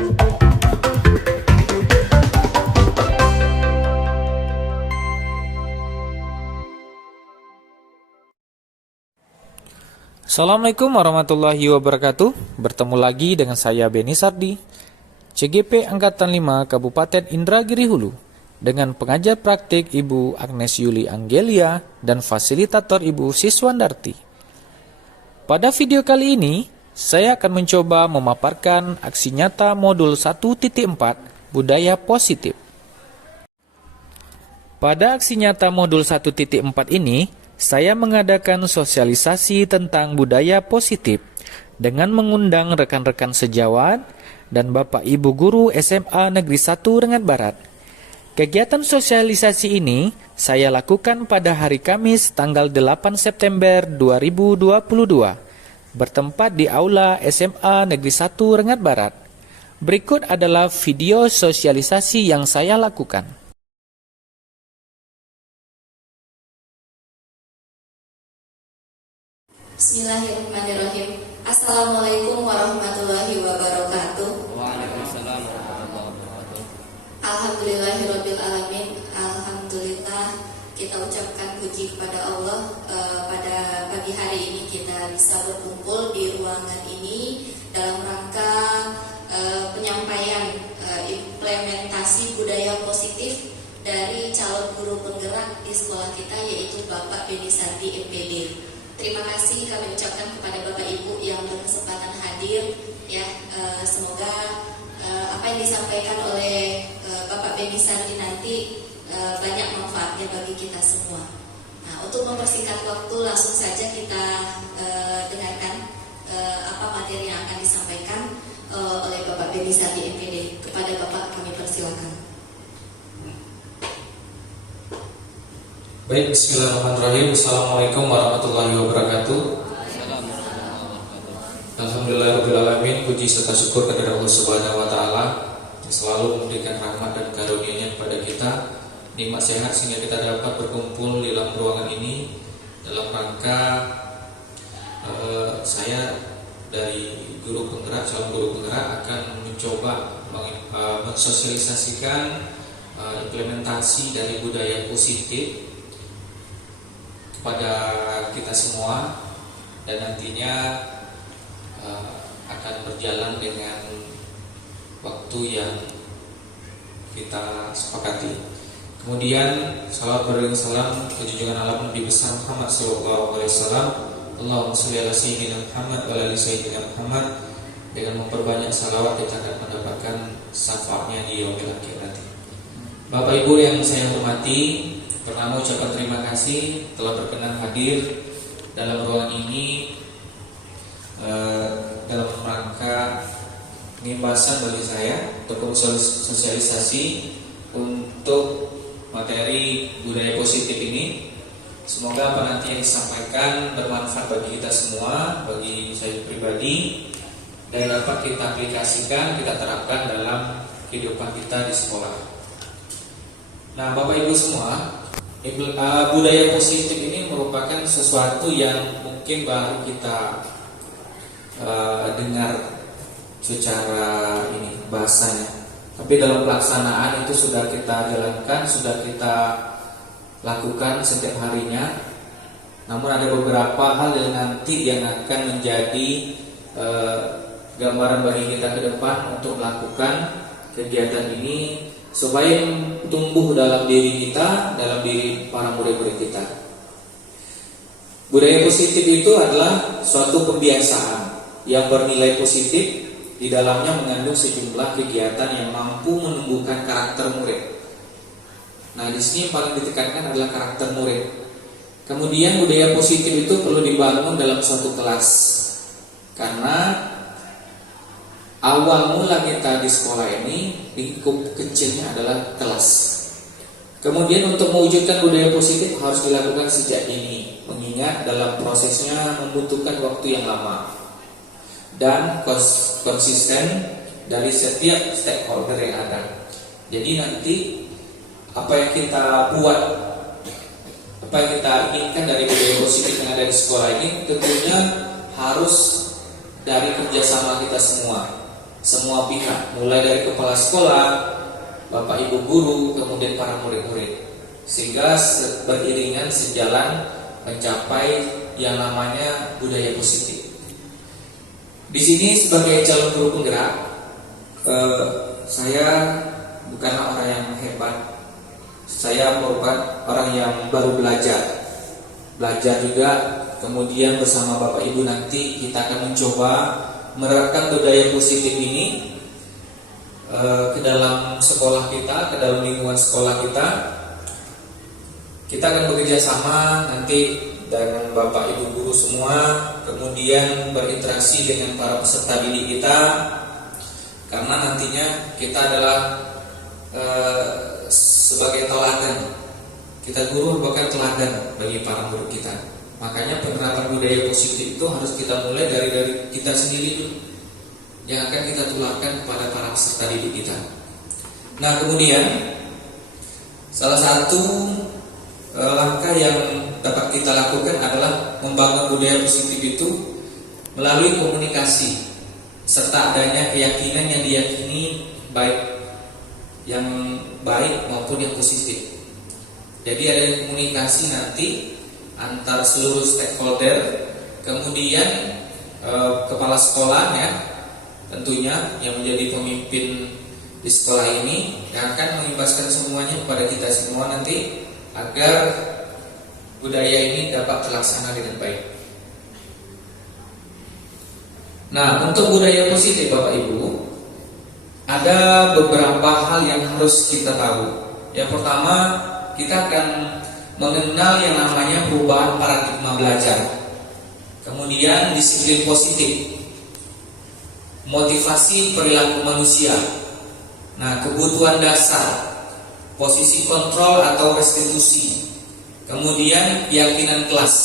Assalamualaikum warahmatullahi wabarakatuh. Bertemu lagi dengan saya Beni Sardi, CGP Angkatan 5 Kabupaten Indragiri Hulu, dengan pengajar praktik Ibu Agnes Yuli Anggelia dan fasilitator Ibu Siswandarti. Pada video kali ini, saya akan mencoba memaparkan aksi nyata modul 1.4 Budaya Positif. Pada aksi nyata modul 1.4 ini, saya mengadakan sosialisasi tentang budaya positif dengan mengundang rekan-rekan sejawat dan Bapak Ibu Guru SMA Negeri 1 Rengat Barat. Kegiatan sosialisasi ini saya lakukan pada hari Kamis tanggal 8 September 2022, bertempat di Aula SMA Negeri 1 Rengat Barat. Berikut adalah video sosialisasi yang saya lakukan. Bismillahirrahmanirrahim. Assalamualaikum warahmatullahi wabarakatuh. Waalaikumsalam warahmatullahi wabarakatuh. Alhamdulillahirabbil alamin. Alhamdulillah kita ucapkan puji kepada Allah, pada pagi hari ini kita bisa berkumpul di ruangan ini dalam rangka penyampaian implementasi budaya positif dari calon guru penggerak di sekolah kita, yaitu Bapak Beni Sardi MPD. Terima kasih kami ucapkan kepada Bapak Ibu yang berkesempatan hadir. Ya, semoga apa yang disampaikan oleh Bapak Beni Sardi nanti banyak manfaatnya bagi kita semua. Nah, untuk mempersingkat waktu, langsung saja kita dengarkan apa materi yang akan disampaikan oleh Bapak Beni Sardi MPD. Kepada Bapak kami persilakan. Baik, bismillahirrahmanirrahim. Assalamualaikum warahmatullahi wabarakatuh. Alhamdulillahirrahmanirrahim. Puji serta syukur kepada Allah Subhanahu wa Ta'ala yang selalu memberikan rahmat dan karunia-Nya kepada kita, nikmat sehat sehingga kita dapat berkumpul di dalam ruangan ini dalam rangka saya dari guru penggerak, calon guru penggerak akan mencoba mensosialisasikan implementasi dari budaya positif kepada kita semua, dan nantinya akan berjalan dengan waktu yang kita sepakati. Kemudian salawat beriring salam kejujuran alam Nabi besar Muhammad sallallahu alaihi wasallam. Allahumma shalli ala sayyidina Muhammad wa ala ali sayyidina Muhammad. Dengan memperbanyak salawat kita akan mendapatkan syafaatnya di yaumil akhir nanti. Bapak Ibu yang saya hormati, pertama ucapan terima kasih telah berkenan hadir dalam ruangan ini dalam rangka pembahasan bagi saya untuk sosialisasi untuk materi budaya positif ini. Semoga apa nanti yang disampaikan bermanfaat bagi kita semua, bagi saya pribadi, dan dapat kita aplikasikan, kita terapkan dalam kehidupan kita di sekolah. Nah, Bapak Ibu semua, budaya positif ini merupakan sesuatu yang mungkin baru kita dengar secara ini bahasanya, tapi dalam pelaksanaan itu sudah kita jalankan, sudah kita lakukan setiap harinya. Namun ada beberapa hal yang nanti yang akan menjadi gambaran bagi kita ke depan untuk melakukan kegiatan ini supaya tumbuh dalam diri kita, dalam diri para murid-murid kita. Budaya positif itu adalah suatu kebiasaan yang bernilai positif, di dalamnya mengandung sejumlah kegiatan yang mampu menumbuhkan karakter murid. Nah, di sini yang paling ditekankan adalah karakter murid. Kemudian budaya positif itu perlu dibangun dalam suatu kelas, karena awal mula kita di sekolah ini, lingkup kecilnya adalah kelas. Kemudian untuk mewujudkan budaya positif harus dilakukan sejak dini, mengingat dalam prosesnya membutuhkan waktu yang lama dan konsisten dari setiap stakeholder yang ada. Jadi nanti apa yang kita buat, apa yang kita inginkan dari budaya positif yang ada di sekolah ini tentunya harus dari kerjasama kita semua. semua pihak, mulai dari kepala sekolah, bapak ibu guru, kemudian para murid-murid, sehingga beriringan sejalan mencapai yang namanya budaya positif. Di sini sebagai calon guru penggerak, saya bukanlah orang yang hebat. Saya merupakan orang yang baru belajar juga. Kemudian bersama bapak ibu nanti kita akan mencoba menerapkan budaya positif ini ke dalam sekolah kita, ke dalam lingkungan sekolah kita. Kita akan bekerja sama nanti dengan bapak ibu guru semua, kemudian berinteraksi dengan para peserta didik kita, karena nantinya kita adalah sebagai teladan. Kita guru merupakan teladan bagi para murid kita. Makanya penerapan budaya positif itu harus kita mulai dari kita sendiri dulu, yang akan kita tularkan kepada para peserta didik kita. Nah, kemudian salah satu langkah yang dapat kita lakukan adalah membangun budaya positif itu melalui komunikasi serta adanya keyakinan yang diyakini baik maupun yang positif. Jadi ada komunikasi nanti antar seluruh stakeholder, kemudian kepala sekolahnya tentunya yang menjadi pemimpin di sekolah ini, yang akan mengimbaskan semuanya kepada kita semua nanti agar budaya ini dapat terlaksana dengan baik. Nah, untuk budaya positif Bapak Ibu, ada beberapa hal yang harus kita tahu. Yang pertama, kita akan mengenal yang namanya perubahan paradigma belajar. Kemudian disiplin positif, motivasi perilaku manusia. Nah, kebutuhan dasar, posisi kontrol atau restitusi. Kemudian keyakinan kelas.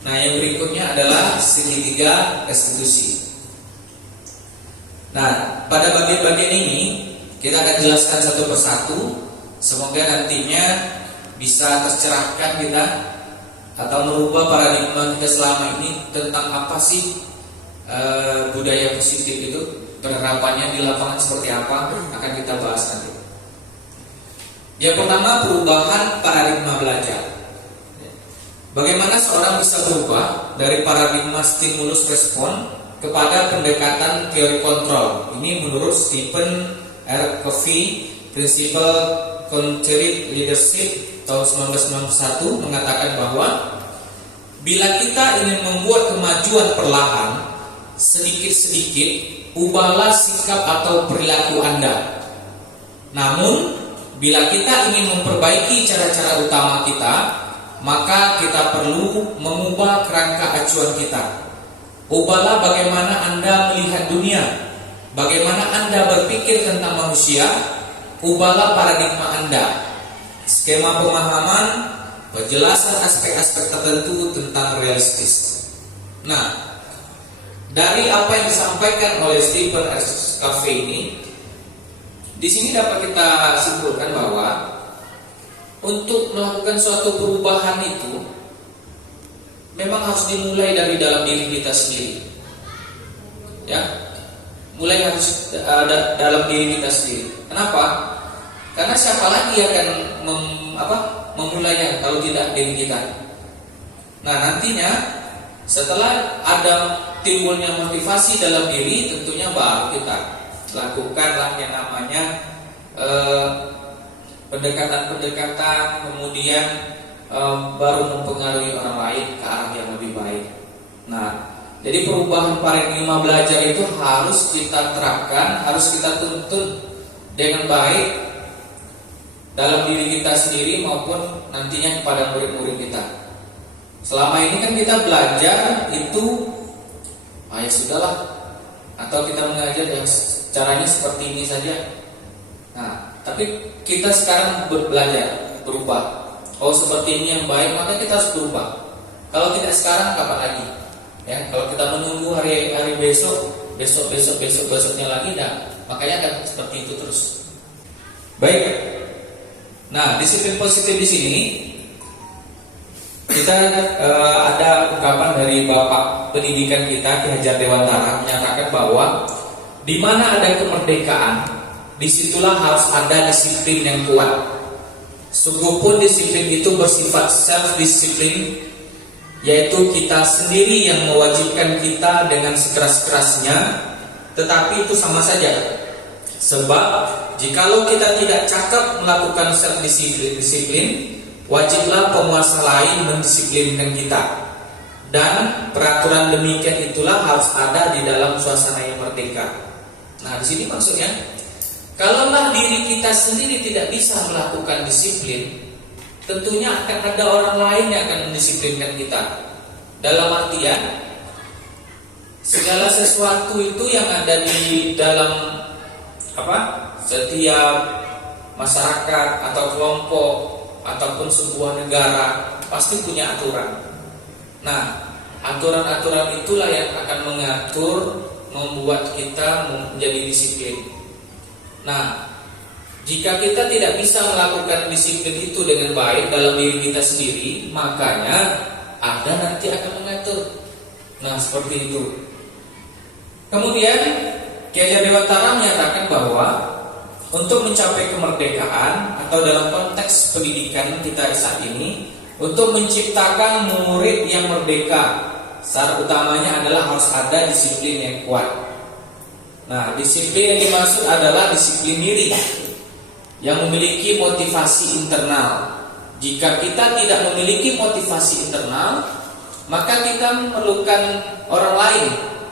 Nah, yang berikutnya adalah segitiga restitusi. Nah, pada bagian-bagian ini kita akan jelaskan satu persatu. Semoga nantinya bisa tercerahkan kita atau merubah paradigma kita selama ini tentang apa sih budaya positif itu, penerapannya di lapangan seperti apa, akan kita bahas nanti. Yang pertama, perubahan paradigma belajar. Bagaimana seorang bisa berubah dari paradigma stimulus respon kepada pendekatan teori kontrol? Ini menurut Stephen R. Covey, Principle Concerted Leadership tahun 1991, mengatakan bahwa bila kita ingin membuat kemajuan perlahan, sedikit-sedikit ubahlah sikap atau perilaku Anda. Namun, bila kita ingin memperbaiki cara-cara utama kita, maka kita perlu mengubah kerangka acuan kita. Ubahlah bagaimana Anda melihat dunia, bagaimana Anda berpikir tentang manusia. Ubahlah paradigma Anda, skema pemahaman, penjelasan aspek-aspek tertentu tentang realistis. Nah, dari apa yang disampaikan oleh Stephen R. Covey ini, di sini dapat kita simpulkan bahwa untuk melakukan suatu perubahan itu memang harus dimulai dari dalam diri kita sendiri. Ya, mulai harus ada dalam diri kita sendiri. Kenapa? Karena siapa lagi akan memulainya kalau tidak diri kita. Nah, nantinya setelah ada timbulnya motivasi dalam diri, tentunya baru kita lakukanlah yang namanya pendekatan-pendekatan, kemudian baru mempengaruhi orang lain ke arah yang lebih baik. Nah, jadi perubahan paradigma belajar itu harus kita terapkan, harus kita tuntun dengan baik dalam diri kita sendiri maupun nantinya kepada murid-murid kita. Selama ini kan kita belajar itu ya sudahlah, atau kita mengajar yang caranya seperti ini saja. Nah, tapi kita sekarang belajar, berubah. Oh, seperti ini yang baik, maka kita harus berubah. Kalau tidak sekarang, kapan lagi? Ya, kalau kita menunggu hari besoknya lagi, makanya akan seperti itu terus. Baik. Nah, disiplin positif di sini kita ada ungkapan dari Bapak Pendidikan kita Ki Hajar Dewantara menyatakan bahwa Di mana ada kemerdekaan, disitulah harus ada disiplin yang kuat. Sungguhpun disiplin itu bersifat self-disiplin, yaitu kita sendiri yang mewajibkan kita dengan sekeras-kerasnya, tetapi itu sama saja. Sebab jikalau kita tidak cakap melakukan self-disiplin, wajiblah penguasa lain mendisiplinkan kita. Dan peraturan demikian itulah harus ada di dalam suasana yang merdeka. Nah, di sini maksudnya, kalaulah diri kita sendiri tidak bisa melakukan disiplin, tentunya akan ada orang lain yang akan mendisiplinkan kita. Dalam artian, segala sesuatu itu yang ada di dalam setiap masyarakat atau kelompok ataupun sebuah negara pasti punya aturan. Nah, aturan-aturan itulah yang akan mengatur, membuat kita menjadi disiplin. Nah, jika kita tidak bisa melakukan disiplin itu dengan baik dalam diri kita sendiri, makanya ada nanti akan mengatur. Nah, seperti itu. Kemudian Ki Hajar Dewantara menyatakan bahwa untuk mencapai kemerdekaan atau dalam konteks pendidikan kita saat ini, untuk menciptakan murid yang merdeka, syarat utamanya adalah harus ada disiplin yang kuat. Nah, disiplin yang dimaksud adalah disiplin diri yang memiliki motivasi internal. Jika kita tidak memiliki motivasi internal, maka kita memerlukan orang lain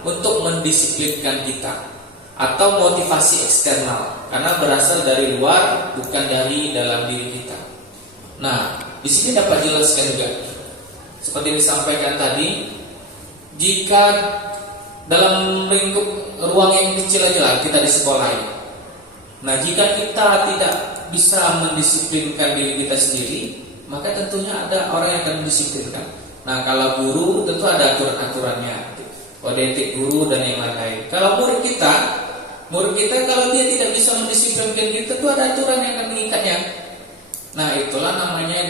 untuk mendisiplinkan kita, atau motivasi eksternal, karena berasal dari luar, bukan dari dalam diri kita. Nah, di sini dapat jelaskan juga, seperti disampaikan tadi, jika dalam lingkup ruang yang kecil aja lah kita di sekolah ini. Nah, jika kita tidak bisa mendisiplinkan diri kita sendiri, maka tentunya ada orang yang akan mendisiplinkan. Nah, kalau guru tentu ada aturan-aturannya, kode etik guru dan yang lain-lain. Kalau murid kita kalau dia tidak bisa mendisiplinkan kita, tentu ada aturan yang akan mengikatnya. Nah, itulah namanya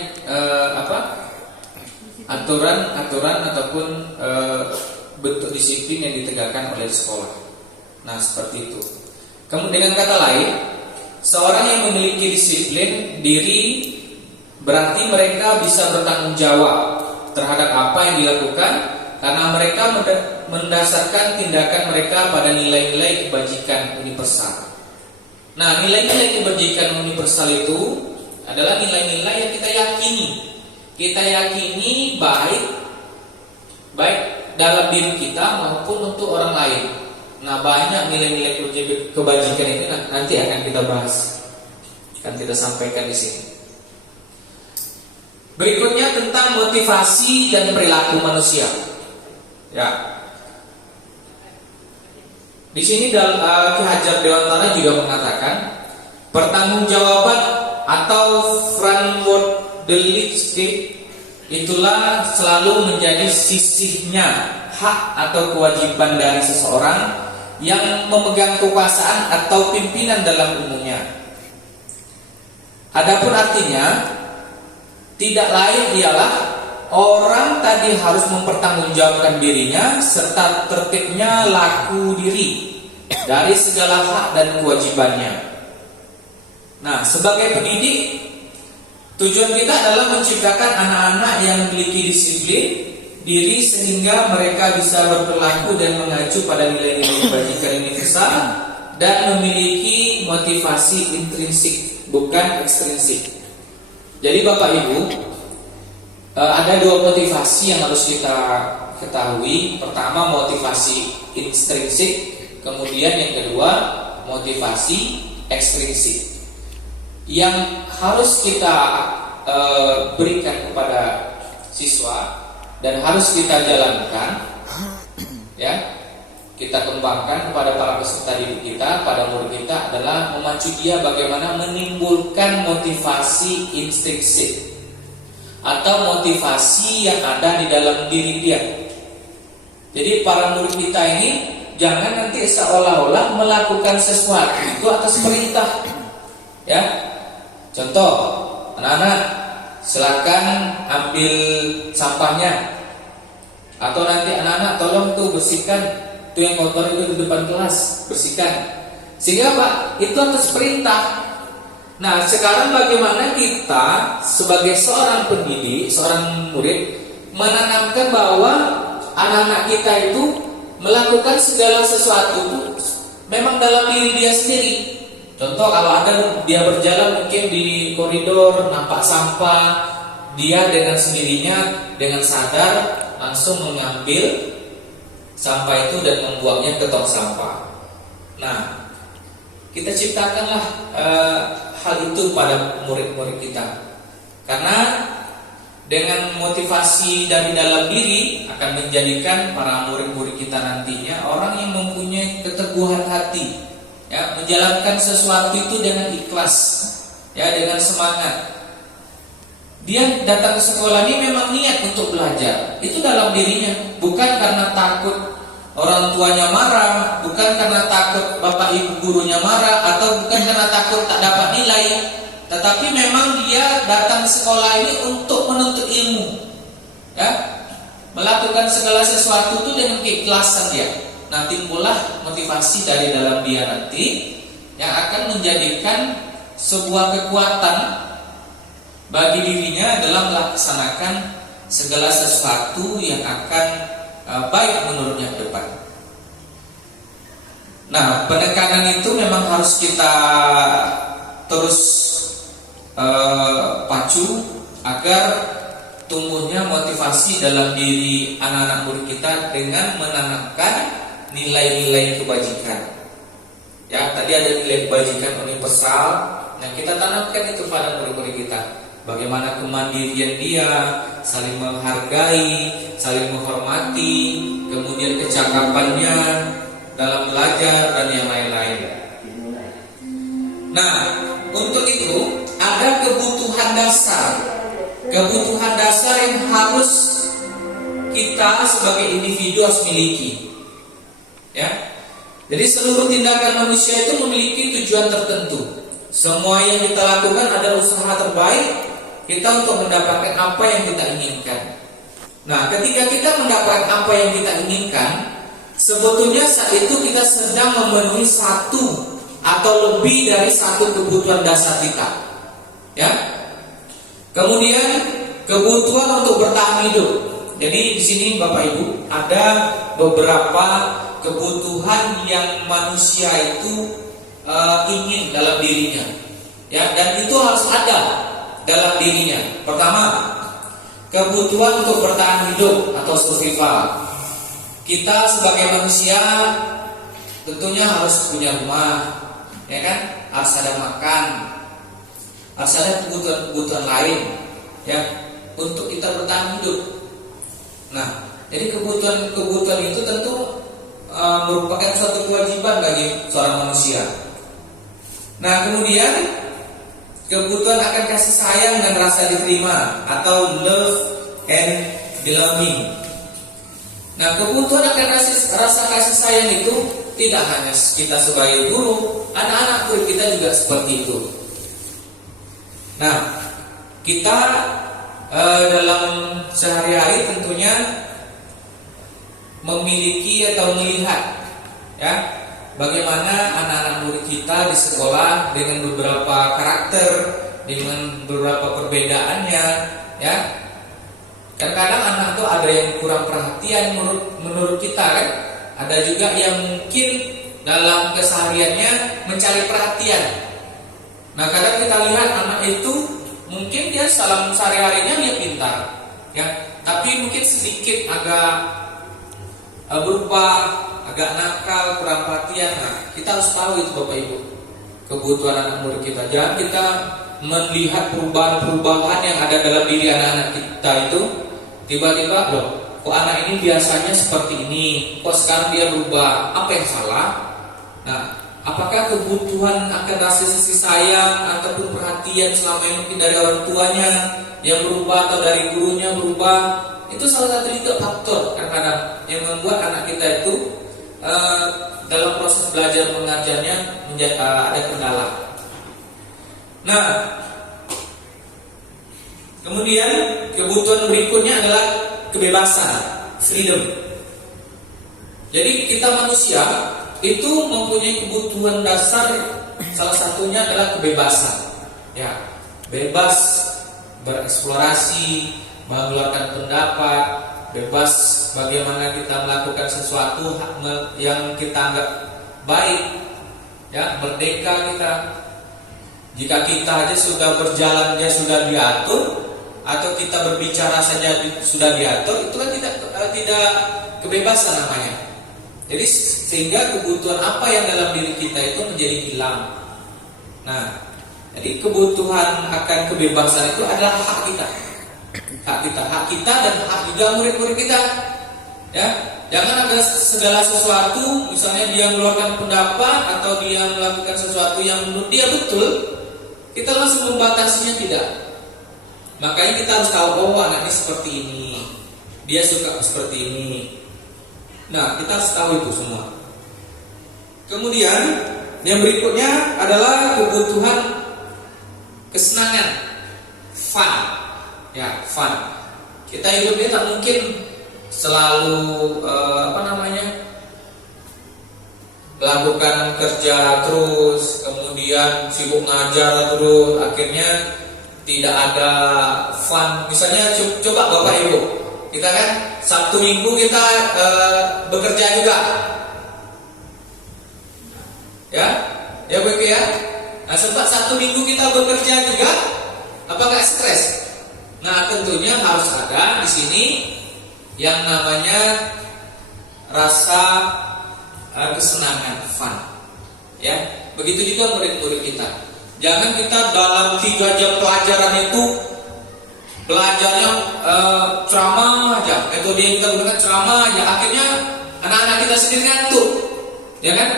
aturan ataupun bentuk disiplin yang ditegakkan oleh sekolah. Nah, seperti itu. Kemudian dengan kata lain, seorang yang memiliki disiplin diri berarti mereka bisa bertanggung jawab terhadap apa yang dilakukan, karena mereka mendasarkan tindakan mereka pada nilai-nilai kebajikan universal. Nah, nilai-nilai kebajikan universal itu adalah nilai-nilai yang kita yakini. Kita yakini baik dalam diri kita maupun untuk orang lain. Nah, banyak nilai-nilai kebajikan itu nanti akan kita bahas, akan kita sampaikan di sini. Berikutnya tentang motivasi dan perilaku manusia. Ya, di sini Ki Hajar Dewantara juga mengatakan pertanggungjawaban atau framework delictive itulah selalu menjadi sisihnya hak atau kewajiban dari seseorang yang memegang kekuasaan atau pimpinan dalam umumnya. Adapun artinya tidak lain ialah orang tadi harus mempertanggungjawabkan dirinya serta tertibnya laku diri dari segala hak dan kewajibannya. Nah, sebagai pendidik, tujuan kita adalah menciptakan anak-anak yang memiliki disiplin diri sehingga mereka bisa berperilaku dan mengacu pada nilai-nilai kebajikan universal dan memiliki motivasi intrinsik, bukan ekstrinsik. Jadi Bapak Ibu, ada dua motivasi yang harus kita ketahui. Pertama, motivasi intrinsik, kemudian yang kedua motivasi ekstrinsik yang harus kita berikan kepada siswa dan harus kita jalankan, ya, kita kembangkan kepada para peserta didik kita, pada murid kita, adalah memacu dia bagaimana menimbulkan motivasi intrinsik atau motivasi yang ada di dalam diri dia. Jadi para murid kita ini jangan nanti seolah-olah melakukan sesuatu itu atas perintah, ya. Contoh, anak-anak silakan ambil sampahnya, atau nanti anak-anak tolong tuh bersihkan Itu yang kotor itu di depan kelas, bersihkan. Sehingga Pak, itu atas perintah. Nah, sekarang bagaimana kita sebagai seorang pendidik, seorang murid menanamkan bahwa anak-anak kita itu melakukan segala sesuatu memang dalam diri dia sendiri. Contoh, kalau ada dia berjalan mungkin di koridor nampak sampah, dia dengan sendirinya dengan sadar langsung mengambil sampah itu dan membuangnya ke tong sampah. Nah, kita ciptakanlah hal itu pada murid-murid kita. Karena dengan motivasi dari dalam diri akan menjadikan para murid-murid kita nantinya orang yang mempunyai keteguhan hati, ya, menjalankan sesuatu itu dengan ikhlas, ya, dengan semangat. Dia datang ke sekolah ini memang niat untuk belajar. Itu dalam dirinya, bukan karena takut orang tuanya marah, bukan karena takut bapak ibu gurunya marah, atau bukan karena takut tak dapat nilai. Tetapi memang dia datang ke sekolah ini untuk menuntut ilmu, ya, melakukan segala sesuatu itu dengan keikhlasan dia. Nah, timbullah motivasi dari dalam dia nanti yang akan menjadikan sebuah kekuatan bagi dirinya dalam melaksanakan segala sesuatu yang akan baik menurutnya ke depan. Nah, penekanan itu memang harus kita terus pacu agar tumbuhnya motivasi dalam diri anak-anak murid kita dengan menanamkan nilai-nilai kebajikan. Ya, tadi ada nilai kebajikan universal yang kita tanamkan itu pada murid-murid kita. Bagaimana kemandirian dia, saling menghargai, saling menghormati, kemudian kecakapannya dalam belajar dan yang lain-lain. Nah, untuk itu ada kebutuhan dasar yang harus kita sebagai individu harus miliki. Ya, jadi seluruh tindakan manusia itu memiliki tujuan tertentu. Semua yang kita lakukan adalah usaha terbaik kita untuk mendapatkan apa yang kita inginkan. Nah, ketika kita mendapatkan apa yang kita inginkan, sebetulnya saat itu kita sedang memenuhi satu atau lebih dari satu kebutuhan dasar kita. Ya. Kemudian kebutuhan untuk bertahan hidup. Jadi di sini Bapak Ibu ada beberapa kebutuhan yang manusia itu ingin dalam dirinya. Ya, dan itu harus ada dalam dirinya. Pertama, kebutuhan untuk bertahan hidup atau survival. Kita sebagai manusia tentunya harus punya rumah, ya kan? Harus ada makan, harus ada kebutuhan-kebutuhan lain, ya, untuk kita bertahan hidup. Nah, jadi kebutuhan itu tentu merupakan suatu kewajiban bagi seorang manusia. Nah, kemudian kebutuhan akan kasih sayang dan rasa diterima atau love and belonging. Nah, kebutuhan akan rasa kasih sayang itu tidak hanya kita sebagai guru, anak-anak murid kita juga seperti itu. Nah, kita dalam sehari-hari tentunya memiliki atau melihat, ya, bagaimana anak-anak murid kita di sekolah dengan beberapa karakter, dengan beberapa perbedaannya, ya. Kadang-kadang anak itu ada yang kurang perhatian menurut kita, kan? Ada juga yang mungkin dalam kesehariannya mencari perhatian. Nah, kadang kita lihat anak itu mungkin dia dalam sehari-harinya dia pintar, ya, tapi mungkin sedikit agak berubah, agak nakal, kurang perhatian. Nah, kita harus tahu itu Bapak Ibu, kebutuhan anak murid kita. Jangan kita melihat perubahan-perubahan yang ada dalam diri anak-anak kita itu tiba-tiba, loh, kok anak ini biasanya seperti ini, kok sekarang dia berubah, apa yang salah? Nah, apakah kebutuhan akan rasa kasih sayang ataupun perhatian selama ini mungkin dari orang tuanya yang berubah atau dari gurunya berubah? Itu salah satu juga faktor kadang-kadang yang membuat anak kita itu dalam proses belajar mengajarnya ada kendala. Nah, kemudian kebutuhan berikutnya adalah kebebasan, freedom. Jadi kita manusia itu mempunyai kebutuhan dasar, salah satunya adalah kebebasan. Ya, bebas bereksplorasi, mengeluarkan pendapat, bebas bagaimana kita melakukan sesuatu yang kita anggap baik. Ya, merdeka kita. Jika kita aja sudah berjalan dia sudah diatur, atau kita berbicara saja sudah diatur, itu kan tidak kebebasan namanya. Jadi sehingga kebutuhan apa yang dalam diri kita itu menjadi hilang. Nah, jadi kebutuhan akan kebebasan itu adalah hak kita. Hak kita dan hak juga murid-murid kita. Ya, jangan ada segala sesuatu, misalnya dia mengeluarkan pendapat atau dia melakukan sesuatu yang menurut dia betul, kita langsung membatasinya, tidak. Makanya kita harus tahu, oh anaknya seperti ini, dia suka seperti ini. Nah, kita harus tahu itu semua. Kemudian yang berikutnya adalah kebutuhan kesenangan, fun. Ya, fun. Kita hidupnya tak mungkin selalu melakukan kerja terus, kemudian sibuk ngajar terus, akhirnya tidak ada fun. Misalnya coba Bapak Ibu, kita kan Sabtu Minggu kita bekerja juga, ya begitu ya. Nah, sempat Sabtu Minggu kita bekerja juga, apakah stres? Nah, tentunya harus ada di sini yang namanya rasa kesenangan, fun. Ya, begitu juga murid-murid kita. Jangan kita dalam 3 jam pelajaran itu belajarnya ceramah aja, metode yang kita gunakan ceramah aja, akhirnya anak-anak kita sendiri ngantuk, ya kan?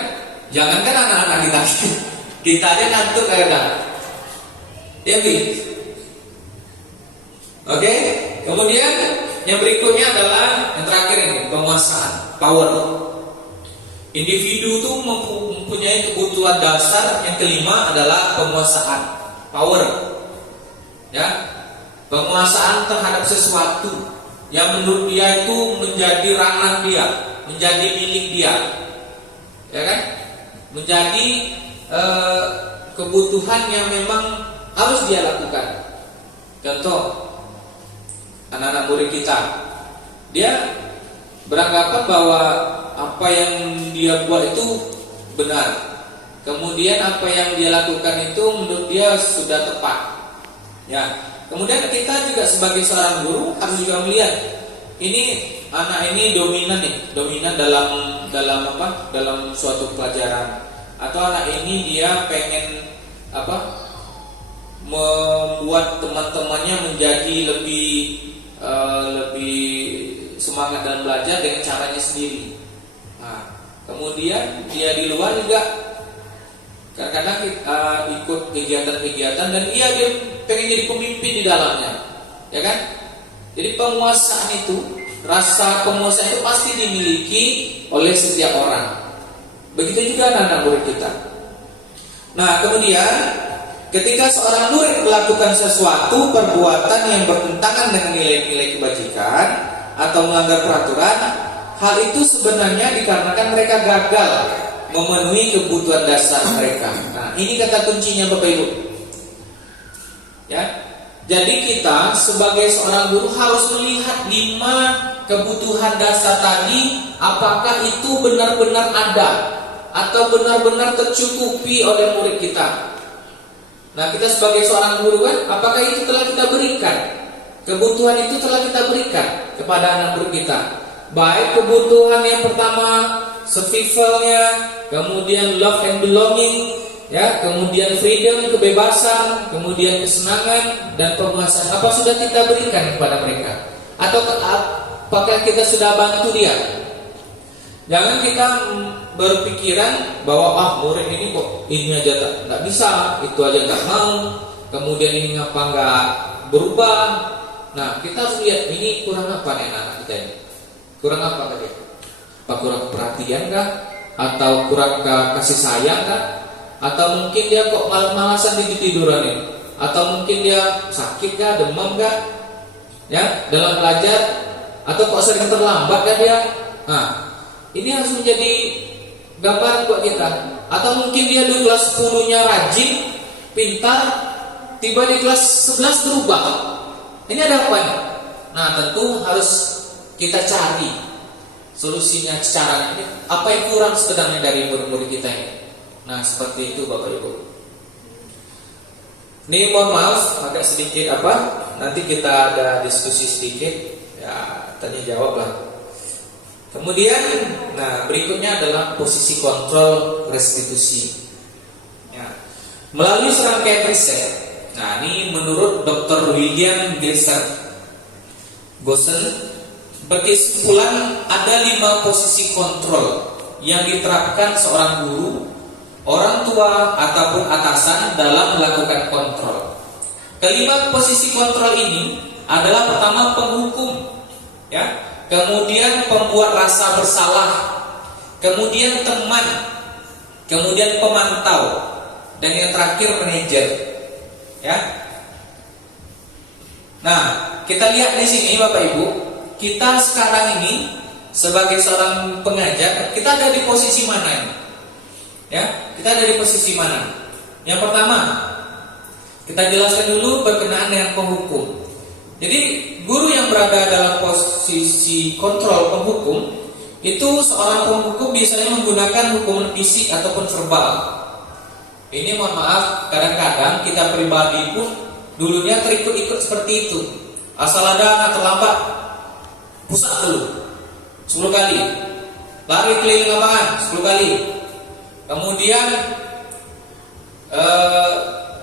Jangankan anak-anak kita aja ngantuk kadang. Ya, Oke, kemudian yang berikutnya adalah yang terakhir ini, penguasaan, power. Individu itu mempunyai kebutuhan dasar. Yang kelima adalah penguasaan, power. Ya, penguasaan terhadap sesuatu yang menurut dia itu menjadi ranah dia, menjadi milik dia, ya kan? Menjadi kebutuhan yang memang harus dia lakukan. Contoh, anak-anak murid kita, dia beranggapan bahwa apa yang dia buat itu benar, kemudian apa yang dia lakukan itu menurut dia sudah tepat. Ya, kemudian kita juga sebagai seorang guru harus juga melihat ini anak ini dominan dalam suatu pelajaran, atau anak ini dia pengen membuat teman-temannya menjadi lebih semangat dalam belajar dengan caranya sendiri. Nah, kemudian dia di luar juga kadang-kadang ikut kegiatan-kegiatan dan dia pengen jadi pemimpin di dalamnya, ya kan? Jadi penguasaan itu, rasa penguasaan itu pasti dimiliki oleh setiap orang. Begitu juga anak-anak murid kita. Nah, kemudian ketika seorang murid melakukan sesuatu perbuatan yang bertentangan dengan nilai-nilai kebajikan atau melanggar peraturan, hal itu sebenarnya dikarenakan mereka gagal memenuhi kebutuhan dasar mereka. Nah, ini kata kuncinya Bapak Ibu. Ya, jadi kita sebagai seorang guru harus melihat 5 kebutuhan dasar tadi, apakah itu benar-benar ada atau benar-benar tercukupi oleh murid kita. Nah, kita sebagai seorang guru kan, apakah itu telah kita berikan? Kebutuhan itu telah kita berikan kepada anak murid kita. Baik kebutuhan yang pertama, survivalnya, kemudian love and belonging, ya, kemudian freedom, kebebasan, kemudian kesenangan dan penguasaan. Apa sudah kita berikan kepada mereka? Atau apakah kita sudah bantu dia? Jangan kita berpikiran bahwa murid ini kok ini aja tak bisa, itu aja nggak mau, kemudian ini ngapa nggak berubah. Nah, kita harus lihat ini kurang apa nih anak kita ini, kurang apa tadi? Apa kurang perhatian kah? Atau kurang kasih sayang kah? Atau mungkin dia kok malas-malasan tiduran ini? Atau mungkin dia sakit kah, demam kah? Ya, dalam belajar? Atau kok sering terlambat kah dia? Nah, Ini harus menjadi gambaran buat kita. Atau mungkin dia di kelas 10-nya rajin, pintar, tiba di kelas 11 berubah. Ini ada apa nih? Nah, tentu harus kita cari solusinya, caranya. Apa yang kurang sebenarnya dari murid-murid kita ini? Nah, seperti itu Bapak Ibu. Ini mohon maaf agak sedikit nanti kita ada diskusi sedikit, ya tanya jawab lah. Kemudian, nah berikutnya adalah posisi kontrol restitusi. Ya. Melalui serangkaian riset, nah ini menurut Dr. William Gosen berkesimpulan ada 5 posisi kontrol yang diterapkan seorang guru, orang tua ataupun atasan dalam melakukan kontrol. Kelima posisi kontrol ini adalah pertama penghukum, ya, kemudian pembuat rasa bersalah, kemudian teman, kemudian pemantau, dan yang terakhir manajer, ya. Nah, kita lihat di sini Bapak Ibu, kita sekarang ini sebagai seorang pengajar, kita ada di posisi mana ini? Ya, kita ada di posisi mana? Yang pertama, kita jelaskan dulu berkenaan dengan penghukum. Jadi, guru yang berada dalam posisi kontrol penghukum, itu seorang penghukum biasanya menggunakan hukuman fisik ataupun verbal. Ini mohon maaf, kadang-kadang kita pribadi pun dulunya terikut-ikut seperti itu. Asal ada anak terlambat, pusat dulu 10 kali, lari keliling lapangan 10 kali. Kemudian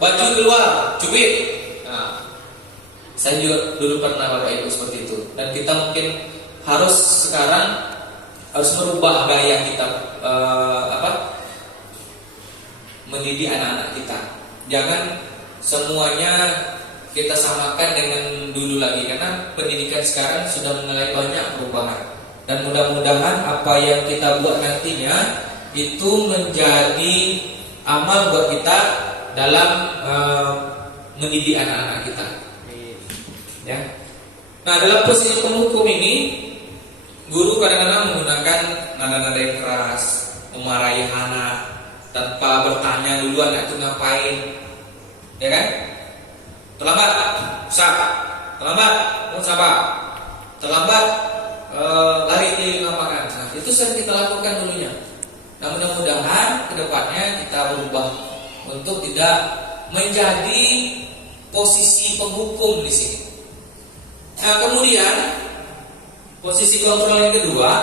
baju keluar, cubit. Nah, saya juga dulu pernah Bapak Ibu seperti itu. Dan kita mungkin sekarang harus merubah gaya kita mendidik anak-anak kita. Jangan semuanya kita samakan dengan dulu lagi, karena pendidikan sekarang sudah mulai banyak perubahan. Dan mudah-mudahan apa yang kita buat nantinya itu menjadi amal buat kita dalam mendidik anak-anak kita. Ya. Nah, dalam posisi penghukum ini, guru kadang-kadang menggunakan nada-nada yang keras, memarahi anak tanpa bertanya dulu anak itu ngapain, ya kan? Terlambat, terlambat, terlambat, lari keliling lapangan. Nah, itu sering kita lakukan dulunya. Nah, mudah-mudahan kedepannya kita berubah untuk tidak menjadi posisi penghukum di sini. Nah, kemudian posisi kontrol yang kedua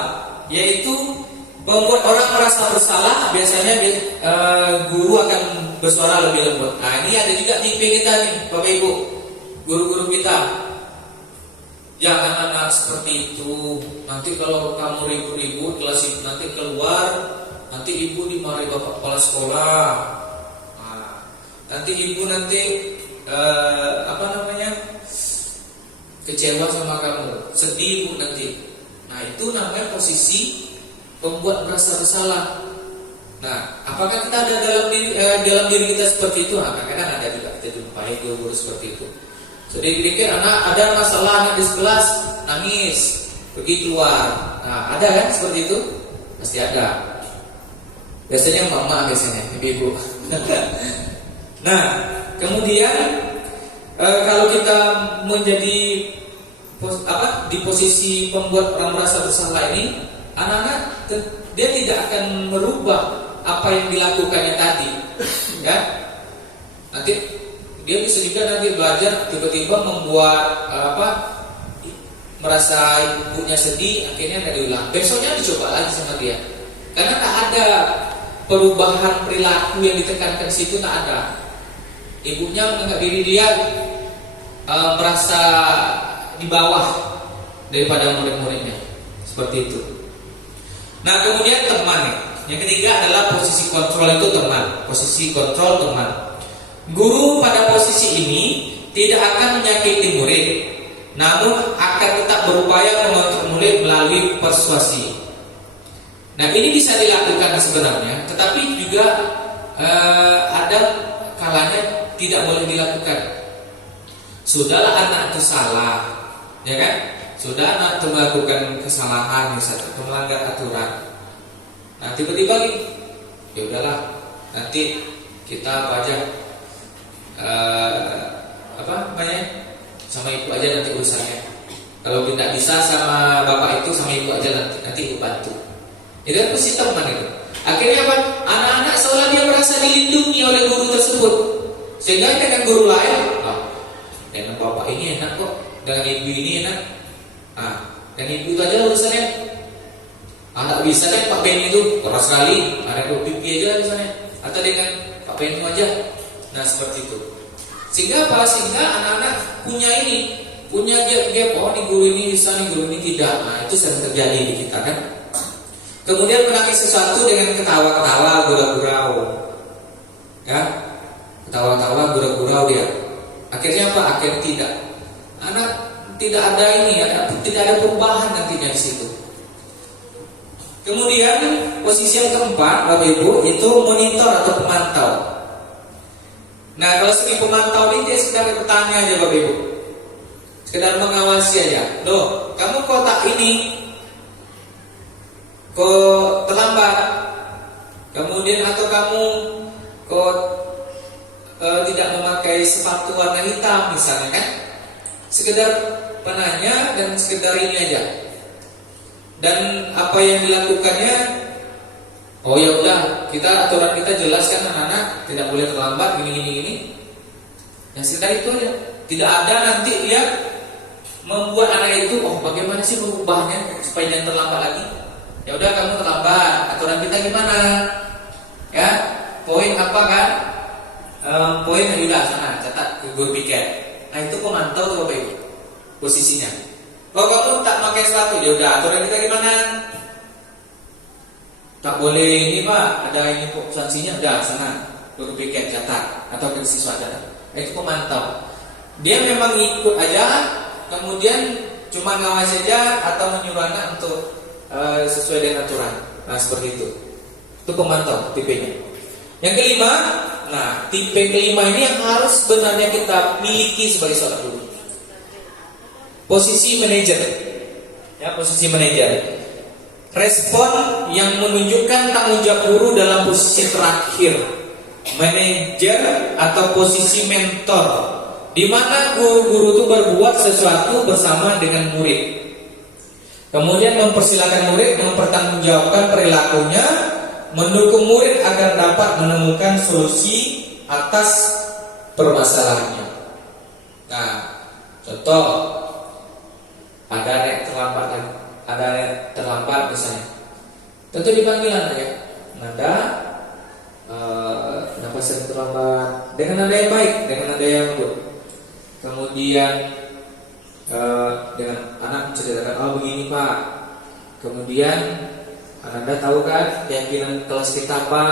yaitu membuat orang merasa bersalah. Biasanya guru akan bersuara lebih lembut. Nah, ini ada juga tipe kita nih, Bapak Ibu, guru-guru kita. Jangan anak seperti itu. Nanti kalau kamu ribut-ribut kelas itu nanti keluar. Nanti ibu dimarahi bapak kepala sekolah. Nah, nanti ibu kecewa sama kamu, sedih ibu nanti. Nah, itu namanya posisi pembuat merasa bersalah. Nah, apakah kita ada dalam diri kita seperti itu? Nah, kadang-kadang ada juga kita jumpai guru-guru seperti itu. Sedikit-sedikit anak ada masalah, anak di kelas nangis, pergi keluar. Nah, ada kan seperti itu? Pasti ada. Biasanya mama, ibu. Nah, kemudian kalau kita menjadi di posisi pembuat orang merasa bersalah ini, anak-anak dia tidak akan merubah apa yang dilakukannya tadi, ya. Nanti dia bisa juga nanti belajar tiba-tiba membuat merasa ibunya sedih, akhirnya nggak diulang. Besoknya dicoba lagi sama dia, karena tak ada perubahan perilaku yang ditekankan situ, tak ada. Ibunya menganggap diri dia merasa di bawah daripada murid-muridnya, seperti itu. Nah, kemudian teman. Yang ketiga adalah posisi kontrol itu teman. Posisi kontrol teman. Guru pada posisi ini tidak akan menyakiti murid, namun akan tetap berupaya mengontrol murid melalui persuasi. Nah, ini bisa dilakukan sebenarnya, tetapi juga ada kalanya tidak boleh dilakukan. Sudahlah anak itu salah, ya kan? Sudah anak itu melakukan kesalahan, misalnya melanggar aturan. Nah tiba-tiba gini, ya udahlah, nanti kita apa aja, sama ibu aja nanti urusannya. Kalau tidak bisa sama bapak itu, sama ibu aja nanti ibu bantu. Itu kan posisi teman itu. Akhirnya apa? Anak-anak seolah dia merasa dilindungi oleh guru tersebut, sehingga dengan guru lain, dengan bapak ini enak kok, dengan ibu ini enak. Dan ibu itu aja urusannya. Tak bisa kan Pak Benny itu keras sekali, ada pipi aja misalnya, atau dengan Pak Benny aja. Nah seperti itu. Sehingga apa? Sehingga anak-anak punya gap. Oh, nih guru ini bisa, nih guru ini tidak. Nah itu sering terjadi di kita kan. Kemudian menangis sesuatu dengan ketawa-ketawa, gurau-gurau, ya, ketawa-ketawa, gurau-gurau dia. Akhirnya apa? Akhirnya tidak. Anak tidak ada perubahan nantinya di situ. Kemudian posisi yang keempat, Bapak Ibu, itu monitor atau pemantau. Nah, kalau segi pemantau ini dia sekedar bertanya aja Bapak Ibu, sekedar mengawasi aja. Loh, kamu kok terlambat? Kemudian atau kamu kok tidak memakai sepatu warna hitam misalnya kan? Sekedar penanya dan sekedar ini aja. Dan apa yang dilakukannya, oh ya udah, aturan kita jelaskan anak-anak tidak boleh terlambat gini. Dan sekedar itu aja. Tidak ada nanti dia membuat anak itu, bagaimana sih mengubahnya supaya jangan terlambat lagi. Ya udah, kamu terlambat, aturan kita gimana? Ya, poin apa kan? Poin udah sana catat ke guru piket. Nah itu pemantau tuh Bapak Ibu posisinya. Kalau kamu tak pakai sepatu, ya udah, aturan kita gimana? Tak boleh ini Pak, ada ini kok sanksinya, udah sana guru piket catat atau ke siswa catat. Itu pemantau. Dia memang ikut aja, kemudian cuma ngawasi aja atau menyuruh anak untuk sesuai dengan aturan. Nah seperti itu. Itu pemantau tipenya. Yang kelima, tipe kelima ini yang harus sebenarnya kita miliki sebagai seorang guru. Posisi manajer. Ya, posisi manajer. Respon yang menunjukkan tanggung jawab guru dalam posisi terakhir. Manajer atau posisi mentor, di mana guru-guru itu berbuat sesuatu bersama dengan murid. Kemudian mempersilahkan murid mempertanggungjawabkan perilakunya, mendukung murid agar dapat menemukan solusi atas permasalahannya. Nah, contoh, ada terlambat misalnya, tentu dipanggil anak ya, Nanda, kenapa sering terlambat? Dengan nada yang baik, dengan nada yang lembut. Kemudian dengan anak menceritakan, begini Pak. Kemudian Anda tahu kan keyakinan kelas kita apa?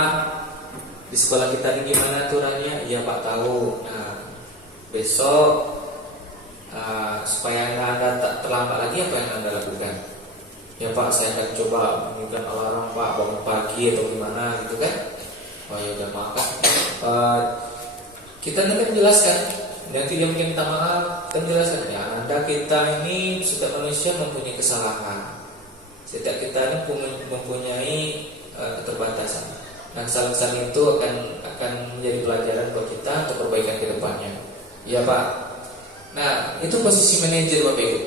Di sekolah kita ini gimana aturannya? Iya Pak tahu. Nah besok supaya Anda tak terlambat lagi, apa yang Anda lakukan? Ya Pak, saya akan coba menunjukkan alarm Pak, bangun pagi atau gimana gitu kan? Oh ya udah maaf. Kita nanti menjelaskan, nanti dia mungkin minta maaf, kita menjelaskan ya Anda, kita ini setiap manusia mempunyai kesalahan, setiap kita ini mempunyai keterbatasan. Nah kesalahan itu akan menjadi pelajaran buat kita untuk perbaikan ke depannya. Ya Pak. Nah, itu posisi manajer Bapak Ibu.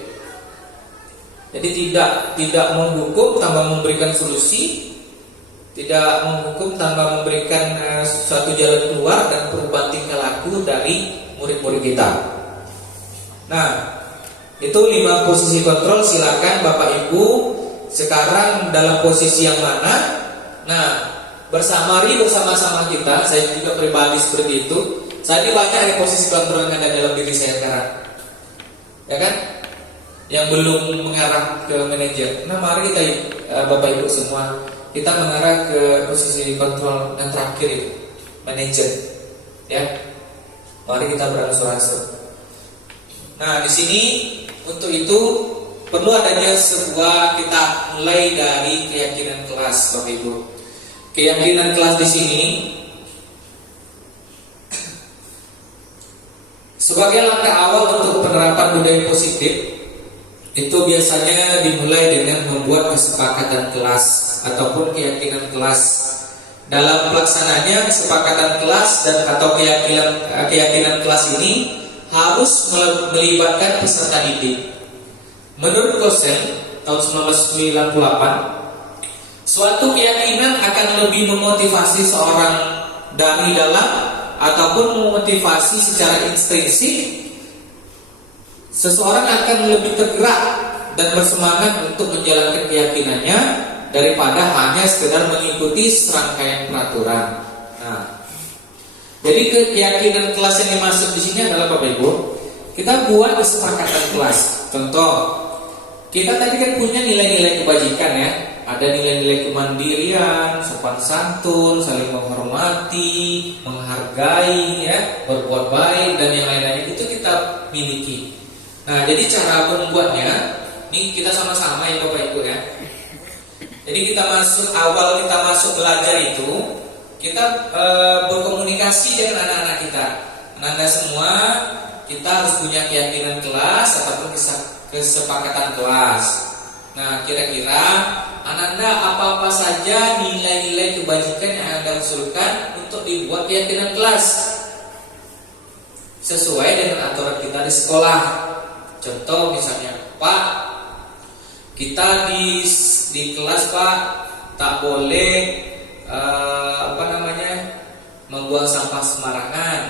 Jadi tidak menghukum tanpa memberikan solusi, tidak menghukum tanpa memberikan suatu jalan keluar dan perubahan tingkah laku dari murid-murid kita. Nah, itu 5 posisi kontrol. Silakan Bapak Ibu sekarang dalam posisi yang mana? Nah, bersama-sama kita, saya juga pribadi seperti itu. Saya ini banyak ada posisi kontrol yang ada dalam diri saya sekarang, ya kan? Yang belum mengarah ke manajer. Nah mari kita Bapak Ibu semua, kita mengarah ke posisi kontrol yang terakhir itu, manajer. Ya, mari kita beransur-ansur. Nah di sini untuk itu perlu adanya sebuah, kita mulai dari keyakinan kelas Bapak Ibu. Keyakinan kelas di sini sebagai langkah awal untuk penerapan budaya positif, itu biasanya dimulai dengan membuat kesepakatan kelas ataupun keyakinan kelas. Dalam pelaksananya kesepakatan kelas dan atau keyakinan kelas ini harus melibatkan peserta didik. Menurut Gosen tahun 1998, suatu keyakinan akan lebih memotivasi seorang dari dalam ataupun memotivasi secara intrinsik. Seseorang akan lebih tergerak dan bersemangat untuk menjalankan keyakinannya daripada hanya sekedar mengikuti serangkaian peraturan. Nah, jadi keyakinan kelas yang dimaksud di sini adalah Bapak Ibu, kita buat kesepakatan kelas. Contoh, kita tadi kan punya nilai-nilai kebajikan ya. Ada nilai-nilai kemandirian, sopan santun, saling menghormati, menghargai, ya, berbuat baik dan yang lain-lain itu kita miliki. Nah, jadi cara membuatnya, ini kita sama-sama ya Bapak Ibu ya. Jadi kita masuk belajar itu, kita berkomunikasi dengan anak-anak kita. Anak-anak semua, kita harus punya keyakinan kelas ataupun kesepakatan kelas. Nah, kira-kira Anda apa-apa saja nilai-nilai kebajikan yang Anda usulkan untuk dibuat keyakinan kelas sesuai dengan aturan kita di sekolah. Contoh misalnya, Pak, kita di kelas Pak tak boleh membuang sampah sembarangan,